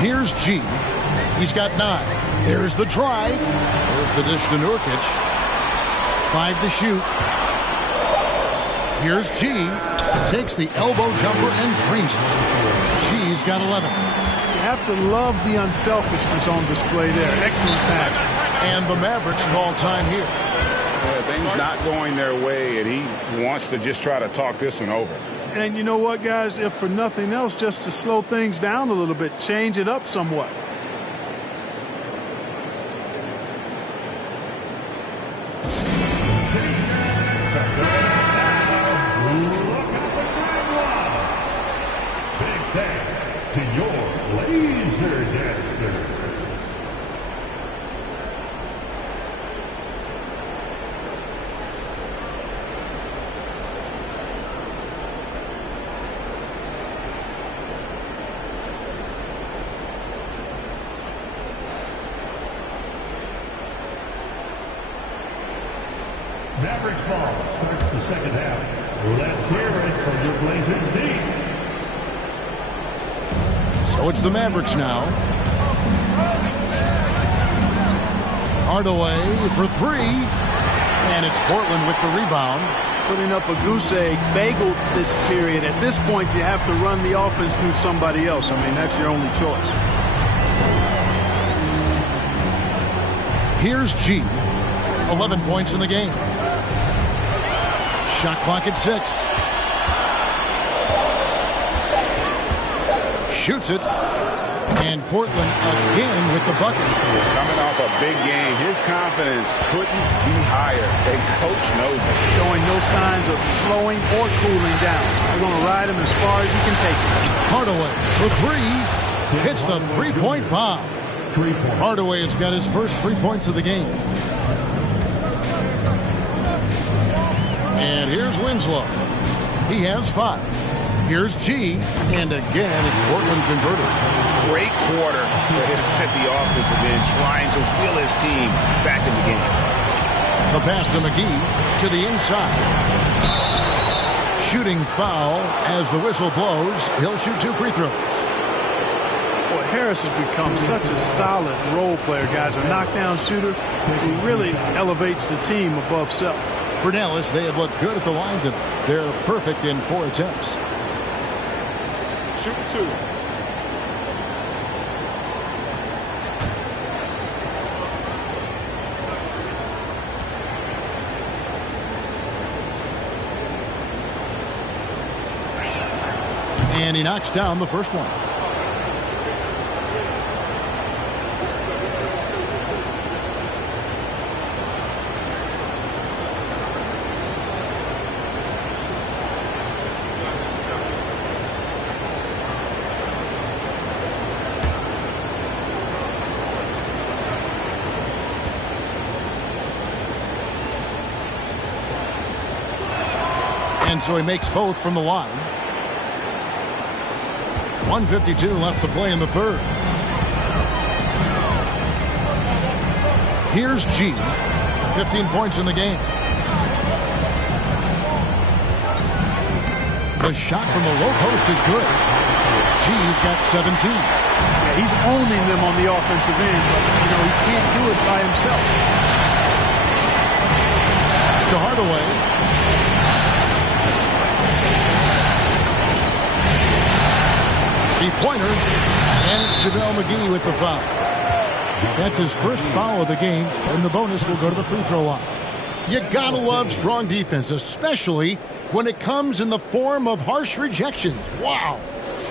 Here's G. He's got 9. There's the drive. There's the dish to Nurkic. 5 to shoot. Here's G. Takes the elbow jumper and drains it. G's got 11. You have to love the unselfishness on display there. Excellent pass. And the Mavericks call time here. Yeah, things not going their way, and he wants to just try to talk this one over. And you know what, guys? If for nothing else, just to slow things down a little bit, change it up somewhat. To your laser dancer. Mavericks ball starts the second half. Let's hear it from your Blazers team. So it's the Mavericks now. Hardaway for 3. And it's Portland with the rebound. Putting up a goose egg, bagel this period. At this point, you have to run the offense through somebody else. I mean, that's your only choice. Here's G. 11 points in the game. Shot clock at 6. Shoots it. And Portland again with the bucket. Coming off a big game, his confidence couldn't be higher. And coach knows it. Showing no signs of slowing or cooling down. They're going to ride him as far as he can take it. Hardaway for 3. Hits the three-point bomb. Hardaway has got his first 3 points of the game. And here's Winslow. He has 5. Here's G. And again, it's Portland converted. Great quarter for him at the offensive end, trying to will his team back in the game. The pass to McGee to the inside. Shooting foul as the whistle blows. He'll shoot 2 free throws. Boy, Harris has become such a solid role player, guys. A knockdown shooter who really elevates the team above self. For Dallas, they have looked good at the line tonight. They're perfect in 4 attempts. Shoot 2. And he knocks down the first one. And so he makes both from the line. 1:52 left to play in the third. Here's G. 15 points in the game. The shot from the low post is good. G's got 17. Yeah, he's owning them on the offensive end, but, you know, he can't do it by himself. It's to Hardaway. Three-pointer, and it's JaVale McGee with the foul. That's his first foul of the game, and the bonus will go to the free throw line. You gotta love strong defense, especially when it comes in the form of harsh rejections. Wow.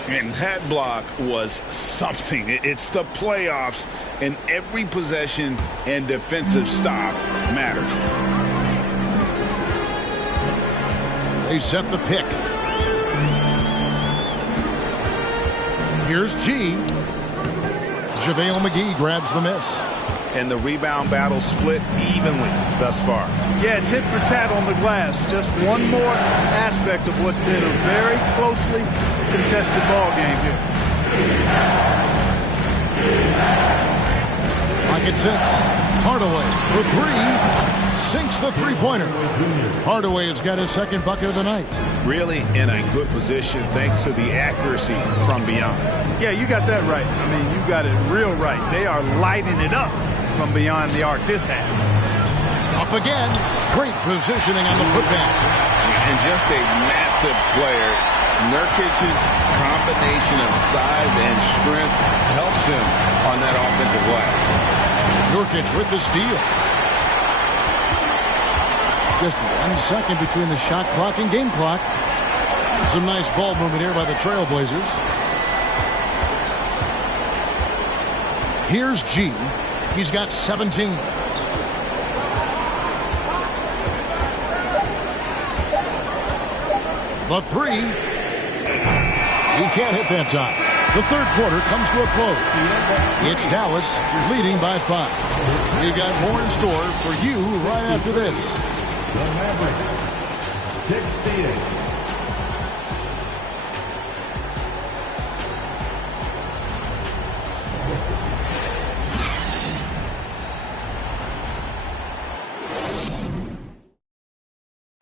And that block was something. It's the playoffs, and every possession and defensive stop matters. They set the pick. Here's G. JaVale McGee grabs the miss. And the rebound battle split evenly thus far. Yeah, tit for tat on the glass. Just one more aspect of what's been a very closely contested ball game here. Like at 6. Hardaway for 3. Sinks the three-pointer. Hardaway has got his second bucket of the night. Really in a good position thanks to the accuracy from beyond. Yeah, you got that right. I mean, you got it real right. They are lighting it up from beyond the arc this half. Up again. Great positioning on the putback. And just a massive player. Nurkic's combination of size and strength helps him on that offensive glass. Nurkic with the steal. Just 1 second between the shot clock and game clock. Some nice ball movement here by the Trailblazers. Here's G. He's got 17. The 3. He can't hit that time. The third quarter comes to a close. It's Dallas leading by 5. We've got more in store for you right after this. The Mavericks, 68.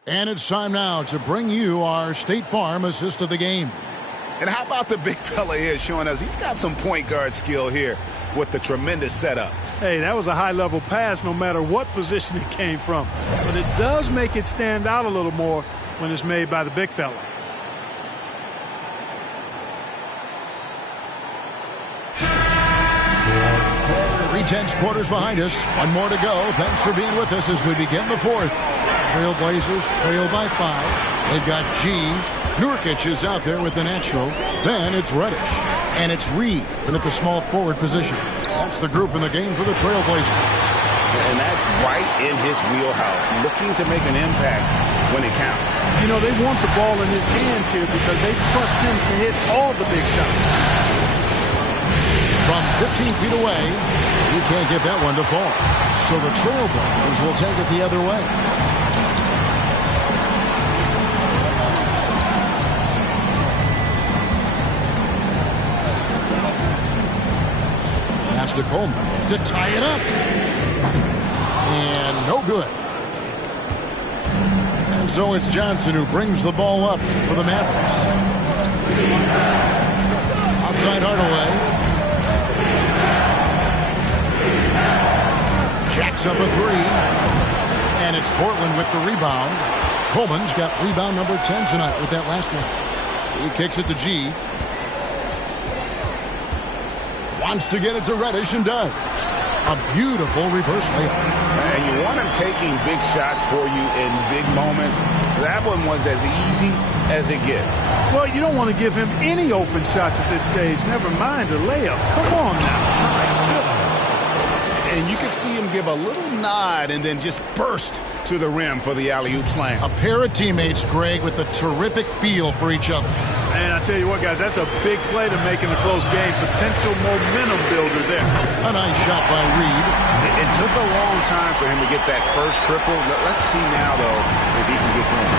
And it's time now to bring you our State Farm assist of the game. And how about the big fella here showing us he's got some point guard skill here with the tremendous setup. Hey, that was a high-level pass no matter what position it came from. But it does make it stand out a little more when it's made by the big fella. Tense quarters behind us. One more to go. Thanks for being with us as we begin the fourth. Trailblazers trail by 5. They've got G. Nurkic is out there with the natural. Then it's Reddish. And it's Reed in at the small forward position. That's the group in the game for the Trailblazers. And that's right in his wheelhouse. Looking to make an impact when it counts. You know, they want the ball in his hands here because they trust him to hit all the big shots. From 15 feet away, he can't get that one to fall. So the Trailblazers will take it the other way. Pass to Coleman to tie it up. And no good. And so it's Johnson who brings the ball up for the Mavericks. Outside Hardaway. Jacks up a 3. And it's Portland with the rebound. Coleman's got rebound number 10 tonight with that last one. He kicks it to G. Wants to get it to Reddish and does. A beautiful reverse layup. And you want him taking big shots for you in big moments. That one was as easy as it gets. Well, you don't want to give him any open shots at this stage. Never mind a layup. Come on now. My goodness. And you could see him give a little nod and then just burst to the rim for the alley-oop slam. A pair of teammates, Greg, with a terrific feel for each other. And I tell you what, guys, that's a big play to make in a close game. Potential momentum builder there. A nice shot by Reed. It took a long time for him to get that first triple. Let's see now, though, if he can get going.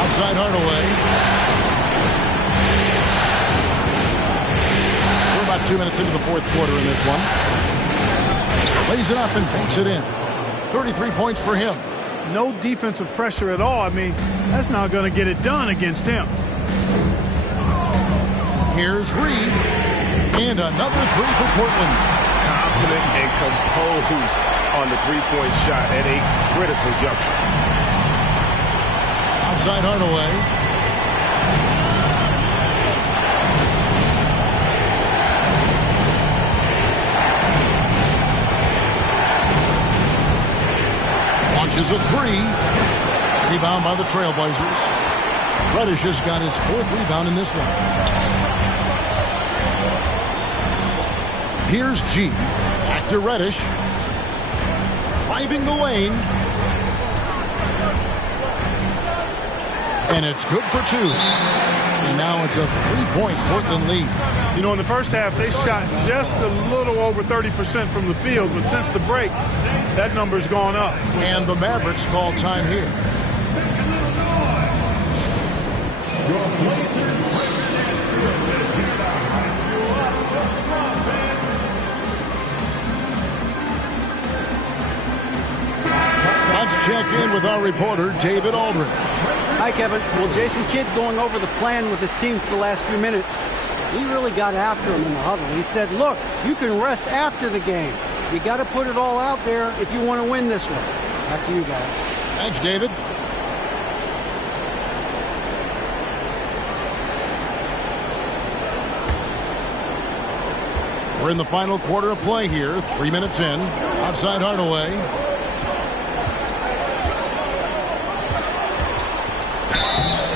Outside Hardaway. We're about 2 minutes into the fourth quarter in this one. Lays it up and banks it in. 33 points for him. No defensive pressure at all. I mean, that's not going to get it done against him. Here's Reed. And another 3 for Portland. Confident and composed on the three-point shot at a critical juncture. Outside Hardaway. Here's a three. Rebound by the Trailblazers. Reddish has got his 4th rebound in this one. Here's G. Back to Reddish. Driving the lane. And it's good for 2. And now it's a 3-point Portland lead. You know, in the first half, they shot just a little over 30% from the field, but since the break, that number's gone up. And the Mavericks call time here. Let's check in with our reporter, David Aldridge. Hi, Kevin. Well, Jason Kidd going over the plan with his team for the last few minutes. He really got after him in the huddle. He said, look, you can rest after the game. You got to put it all out there if you want to win this one. Back to you guys. Thanks, David. We're in the final quarter of play here. 3 minutes in. Outside Hardaway.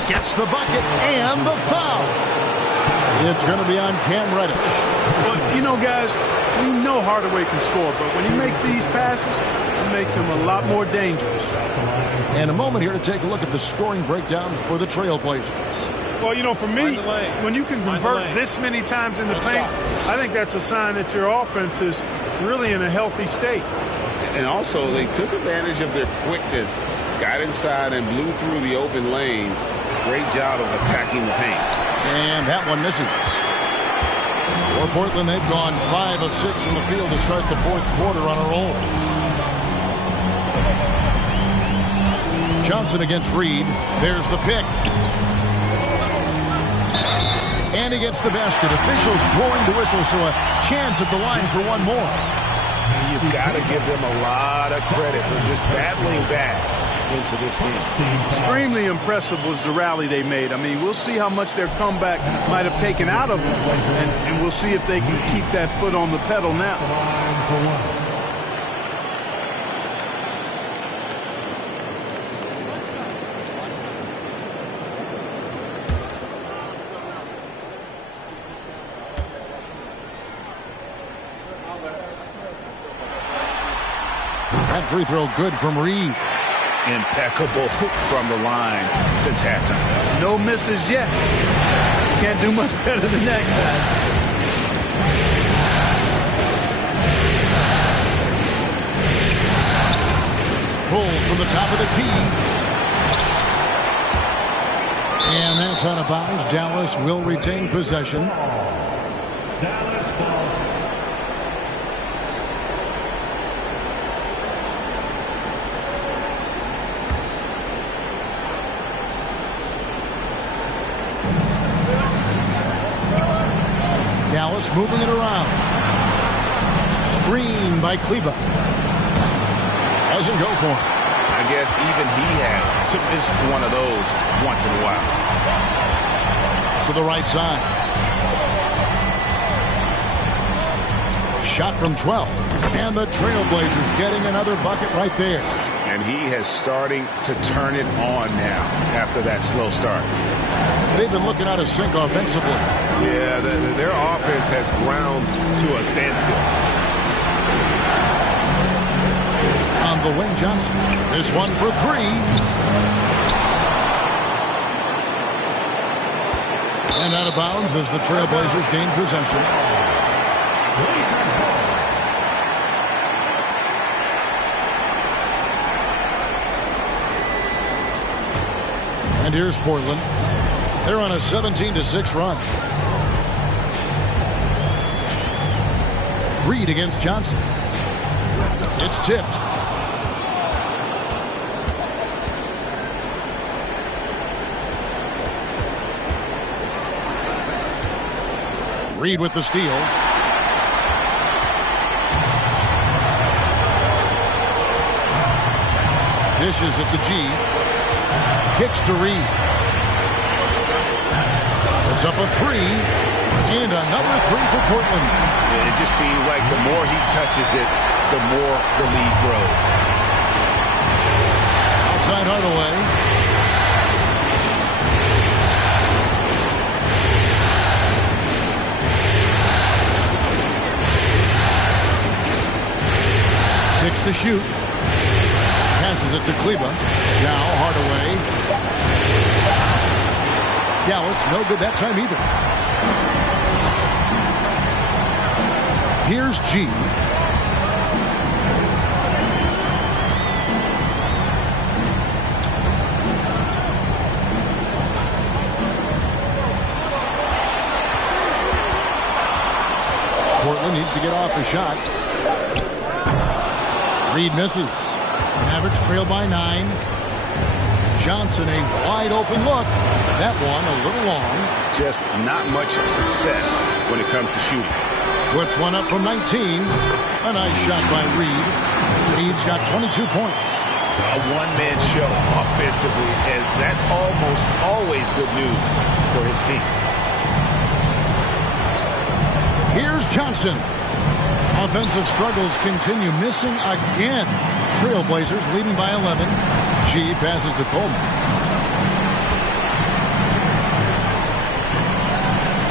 Gets the bucket and the foul. It's going to be on Cam Reddish. Well, you know, guys, we know Hardaway can score, but when he makes these passes, it makes him a lot more dangerous. And a moment here to take a look at the scoring breakdown for the Trailblazers. Well, you know, for me, when you can convert this many times in the paint, I think that's a sign that your offense is really in a healthy state. And also, they took advantage of their quickness, got inside and blew through the open lanes. Great job of attacking the paint. And that one misses. For Portland, they've gone 5 of 6 in the field to start the 4th quarter on a roll. Johnson against Reed. There's the pick. And he gets the basket. Officials blowing the whistle, so a chance at the line for one more. You've got to give them a lot of credit for just battling back into this game. Extremely impressive was the rally they made. I mean, we'll see how much their comeback might have taken out of them, and we'll see if they can keep that foot on the pedal now. That free throw good from Reed. Impeccable from the line since halftime. No misses yet. Can't do much better than that, guys. Pull from the top of the key. And that's out of bounds. Dallas will retain possession. Dallas moving it around. Screen by Kleba. Doesn't go for him. I guess even he has to miss one of those once in a while. To the right side. Shot from 12. And the Trailblazers getting another bucket right there. And he has starting to turn it on now after that slow start. They've been looking out of sync offensively. Yeah, their offense has ground to a standstill. On the wing, Johnson. This one for 3. And out of bounds as the Trailblazers gain possession. And here's Portland. They're on a 17-6 run. Reed against Johnson. It's tipped. Reed with the steal. Dishes it to G. Kicks to Reed. It's up a 3. And another 3 for Portland. Yeah, it just seems like the more he touches it, the more the lead grows. inside Hardaway. Six to shoot. Passes it to Kleba. Now Hardaway. Gallus, no good that time either. Here's G. Portland needs to get off the shot. Reed misses. Mavericks trail by 9. Johnson, a wide open look. That one a little long. Just not much success when it comes to shooting. Puts one up from 19. A nice shot by Reed. Reed's got 22 points. A one-man show offensively, and that's almost always good news for his team. Here's Johnson. Offensive struggles continue, missing again. Trailblazers leading by 11. G passes to Coleman.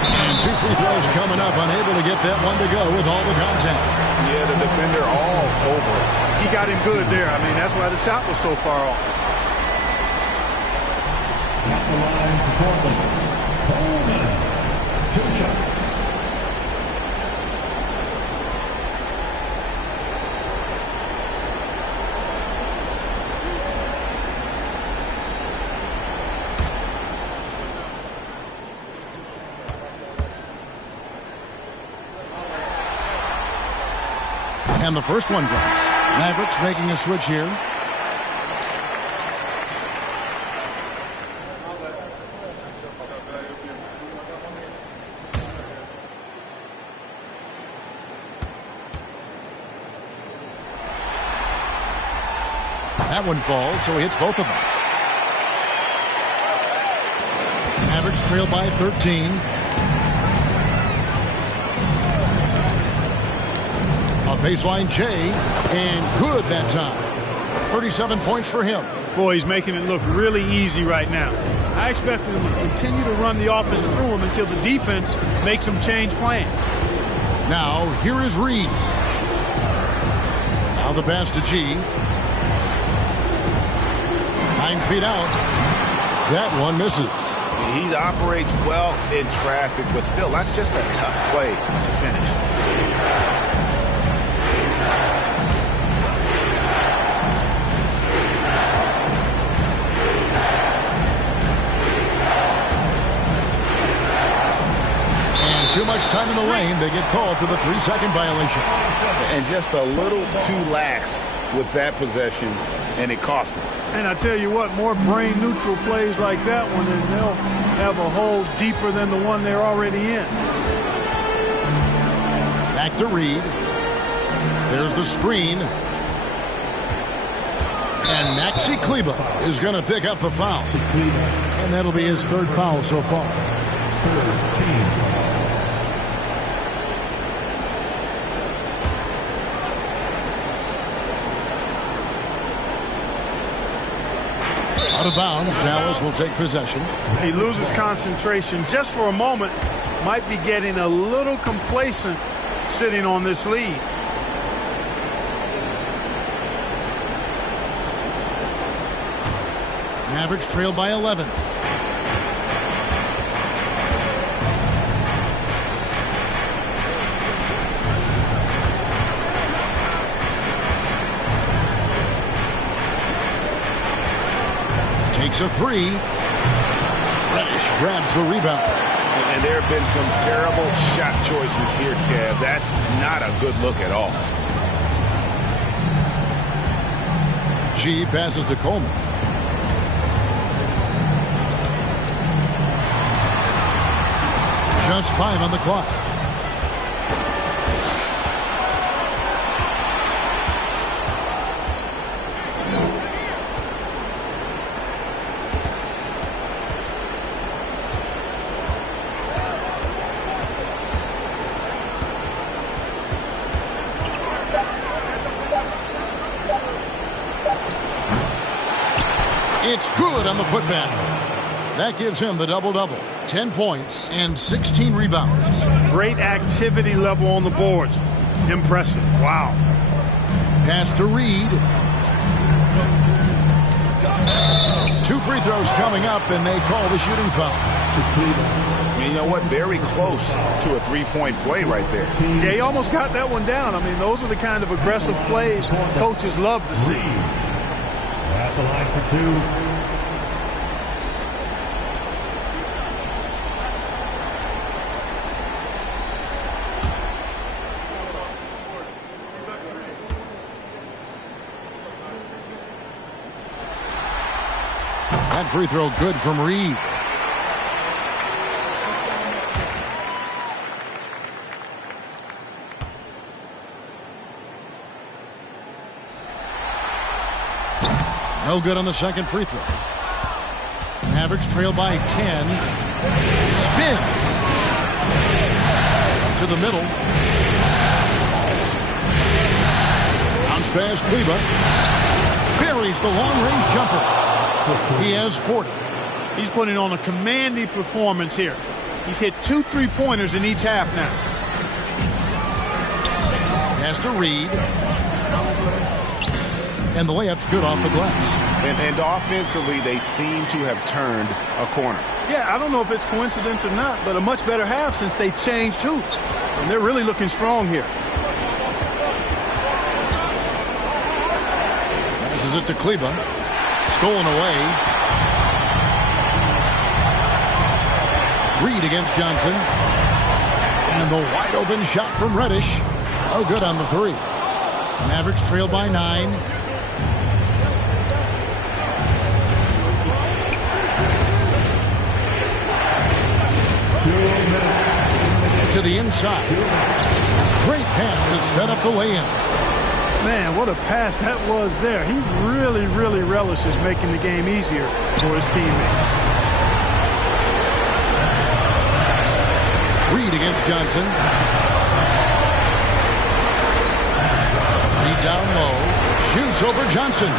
And 2 free throws coming up, unable to get that one to go with all the contact. Yeah, the defender all over it. He got him good there. I mean, that's why the shot was so far off. At the line for Portland, Coleman. 2 shots. And the first one drops. Mavericks making a switch here. That one falls, so he hits both of them. Mavericks trail by 13. Baseline J, and good that time. 37 points for him. Boy, he's making it look really easy right now. I expect him to continue to run the offense through him until the defense makes him change plans. Now, here is Reed. Now the pass to G. 9 feet out. That one misses. He operates well in traffic, but still, that's just a tough play to finish. Too much time in the lane. They get called for the 3-second violation. And just a little too lax with that possession, and it cost them. And I tell you what, more brain-neutral plays like that one, and they'll have a hole deeper than the one they're already in. Back to Reed. There's the screen. And Maxi Kleba is going to pick up the foul. And that'll be his 3rd foul so far. Out of bounds, Dallas will take possession. He loses concentration just for a moment. Might be getting a little complacent sitting on this lead. Mavericks trail by 11. Takes a 3. Reddish grabs the rebound. And there have been some terrible shot choices here, Kev. That's not a good look at all. G passes to Coleman. Just 5 on the clock. It's good on the putback. That gives him the double-double. 10 points and 16 rebounds. Great activity level on the boards. Impressive. Wow. Pass to Reed. 2 free throws coming up, and they call the shooting foul. And you know what? Very close to a three-point play right there. Yeah, he almost got that one down. I mean, those are the kind of aggressive plays coaches love to see. At the line for 2. That free throw good from Reed. No good on the second free throw. Mavericks trail by 10. Spins. To the middle. Bounce pass, Kleba. Buries the long-range jumper. He has 40. He's putting on a commanding performance here. He's hit 2 3-pointers in each half now. Pass to Reed. And the layup's good off the glass. And offensively, they seem to have turned a corner. Yeah, I don't know if it's coincidence or not, but a much better half since they changed hoops. And they're really looking strong here. Passes it to Kleba. Stolen away. Reed against Johnson. And the wide open shot from Reddish. Oh, good on the 3. Mavericks trail by 9. To the inside. Great pass to set up the lay-in. Man, what a pass that was there. He really, really relishes making the game easier for his teammates. Reed against Johnson. Reed down low. Shoots over Johnson.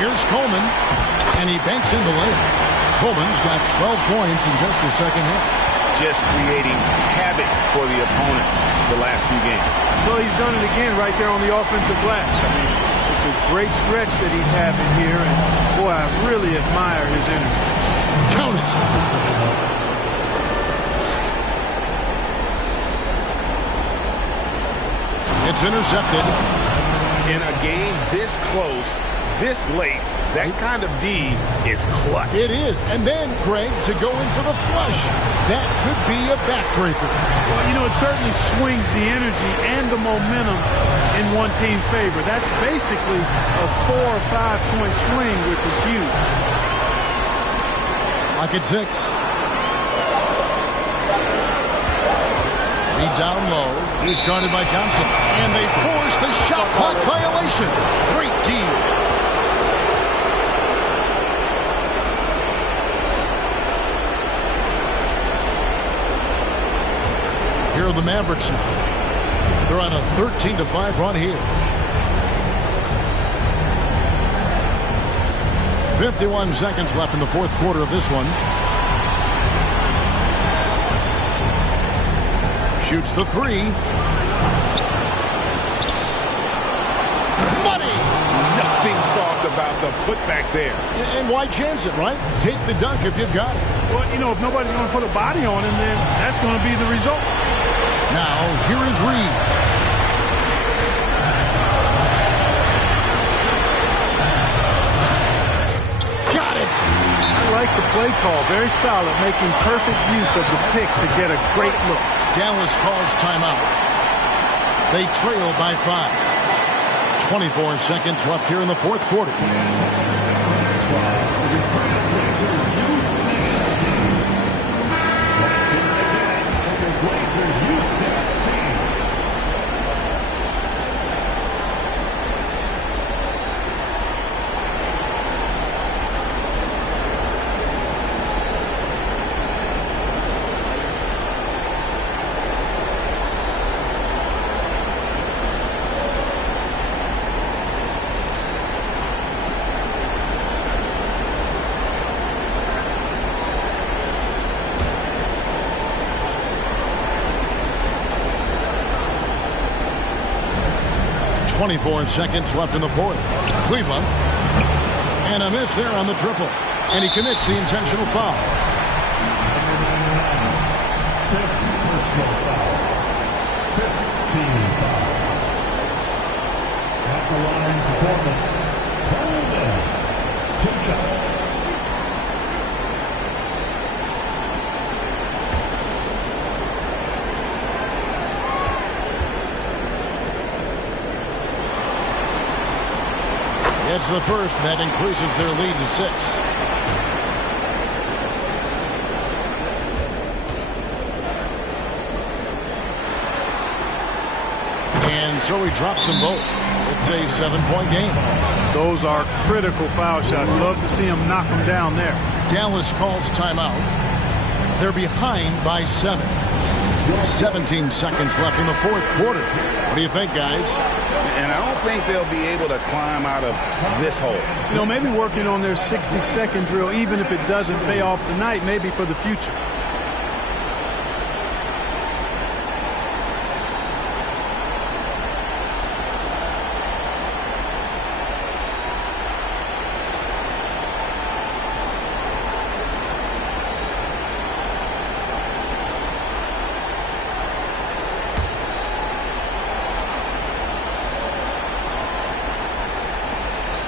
Here's Coleman. And he banks in the layup. Coleman's got 12 points in just the second half. Just creating havoc for the opponents the last few games. Well, he's done it again right there on the offensive glass. I mean, it's a great stretch that he's having here, and boy, I really admire his energy. Count it. It's intercepted. In a game this close, this late, that kind of D is clutch. It is. And then, Greg, to go in for the flush. That could be a backbreaker. Well, you know, it certainly swings the energy and the momentum in one team's favor. That's basically a 4 or 5 point swing, which is huge. Lock at 6. Reed down low. He's guarded by Johnson. And they force the shot clock violation. Great team. Here are the Mavericks now. They're on a 13-5 run here. 51 seconds left in the fourth quarter of this one. Shoots the 3. Money! Nothing soft about the putback there. And why chance it, right? Take the dunk if you've got it. Well, you know, if nobody's going to put a body on him, then that's going to be the result. Now, here is Reed. Got it. I like the play call. Very solid, making perfect use of the pick to get a great look. Dallas calls timeout. They trail by 5. 24 seconds left here in the fourth quarter. 24 seconds left in the fourth. Cleveland. And a miss there on the triple. And he commits the intentional foul. Fifth personal foul. 15 foul. At the line for Portland. Holden. 2 shots. It's the first. That increases their lead to 6. And so he drops them both. It's a 7-point game. Those are critical foul shots. Love to see him knock them down there. Dallas calls timeout. They're behind by 7. 17 seconds left in the fourth quarter. What do you think, guys? And I don't think they'll be able to climb out of this hole. You know, maybe working on their 60-second drill, even if it doesn't pay off tonight, maybe for the future.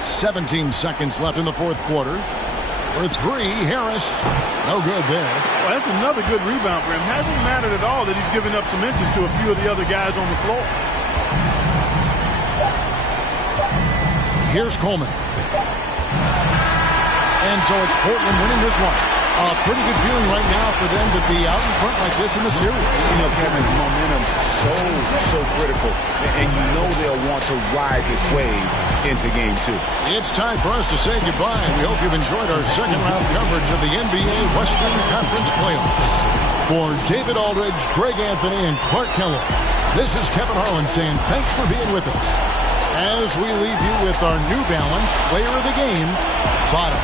$17 seconds left in the fourth quarter. For 3, Harris. No good there. Well, that's another good rebound for him. Hasn't mattered at all that he's given up some inches to a few of the other guys on the floor. Here's Coleman. And so it's Portland winning this one. A pretty good feeling right now for them to be out in front like this in the series. You know, Kevin, momentum's so critical. And you know they'll want to ride this wave into Game 2. It's time for us to say goodbye. We hope you've enjoyed our second-round coverage of the NBA Western Conference Playoffs. For David Aldridge, Greg Anthony, and Clark Kellogg, this is Kevin Harlan saying thanks for being with us. As we leave you with our New Balance Player of the Game, Bottoms.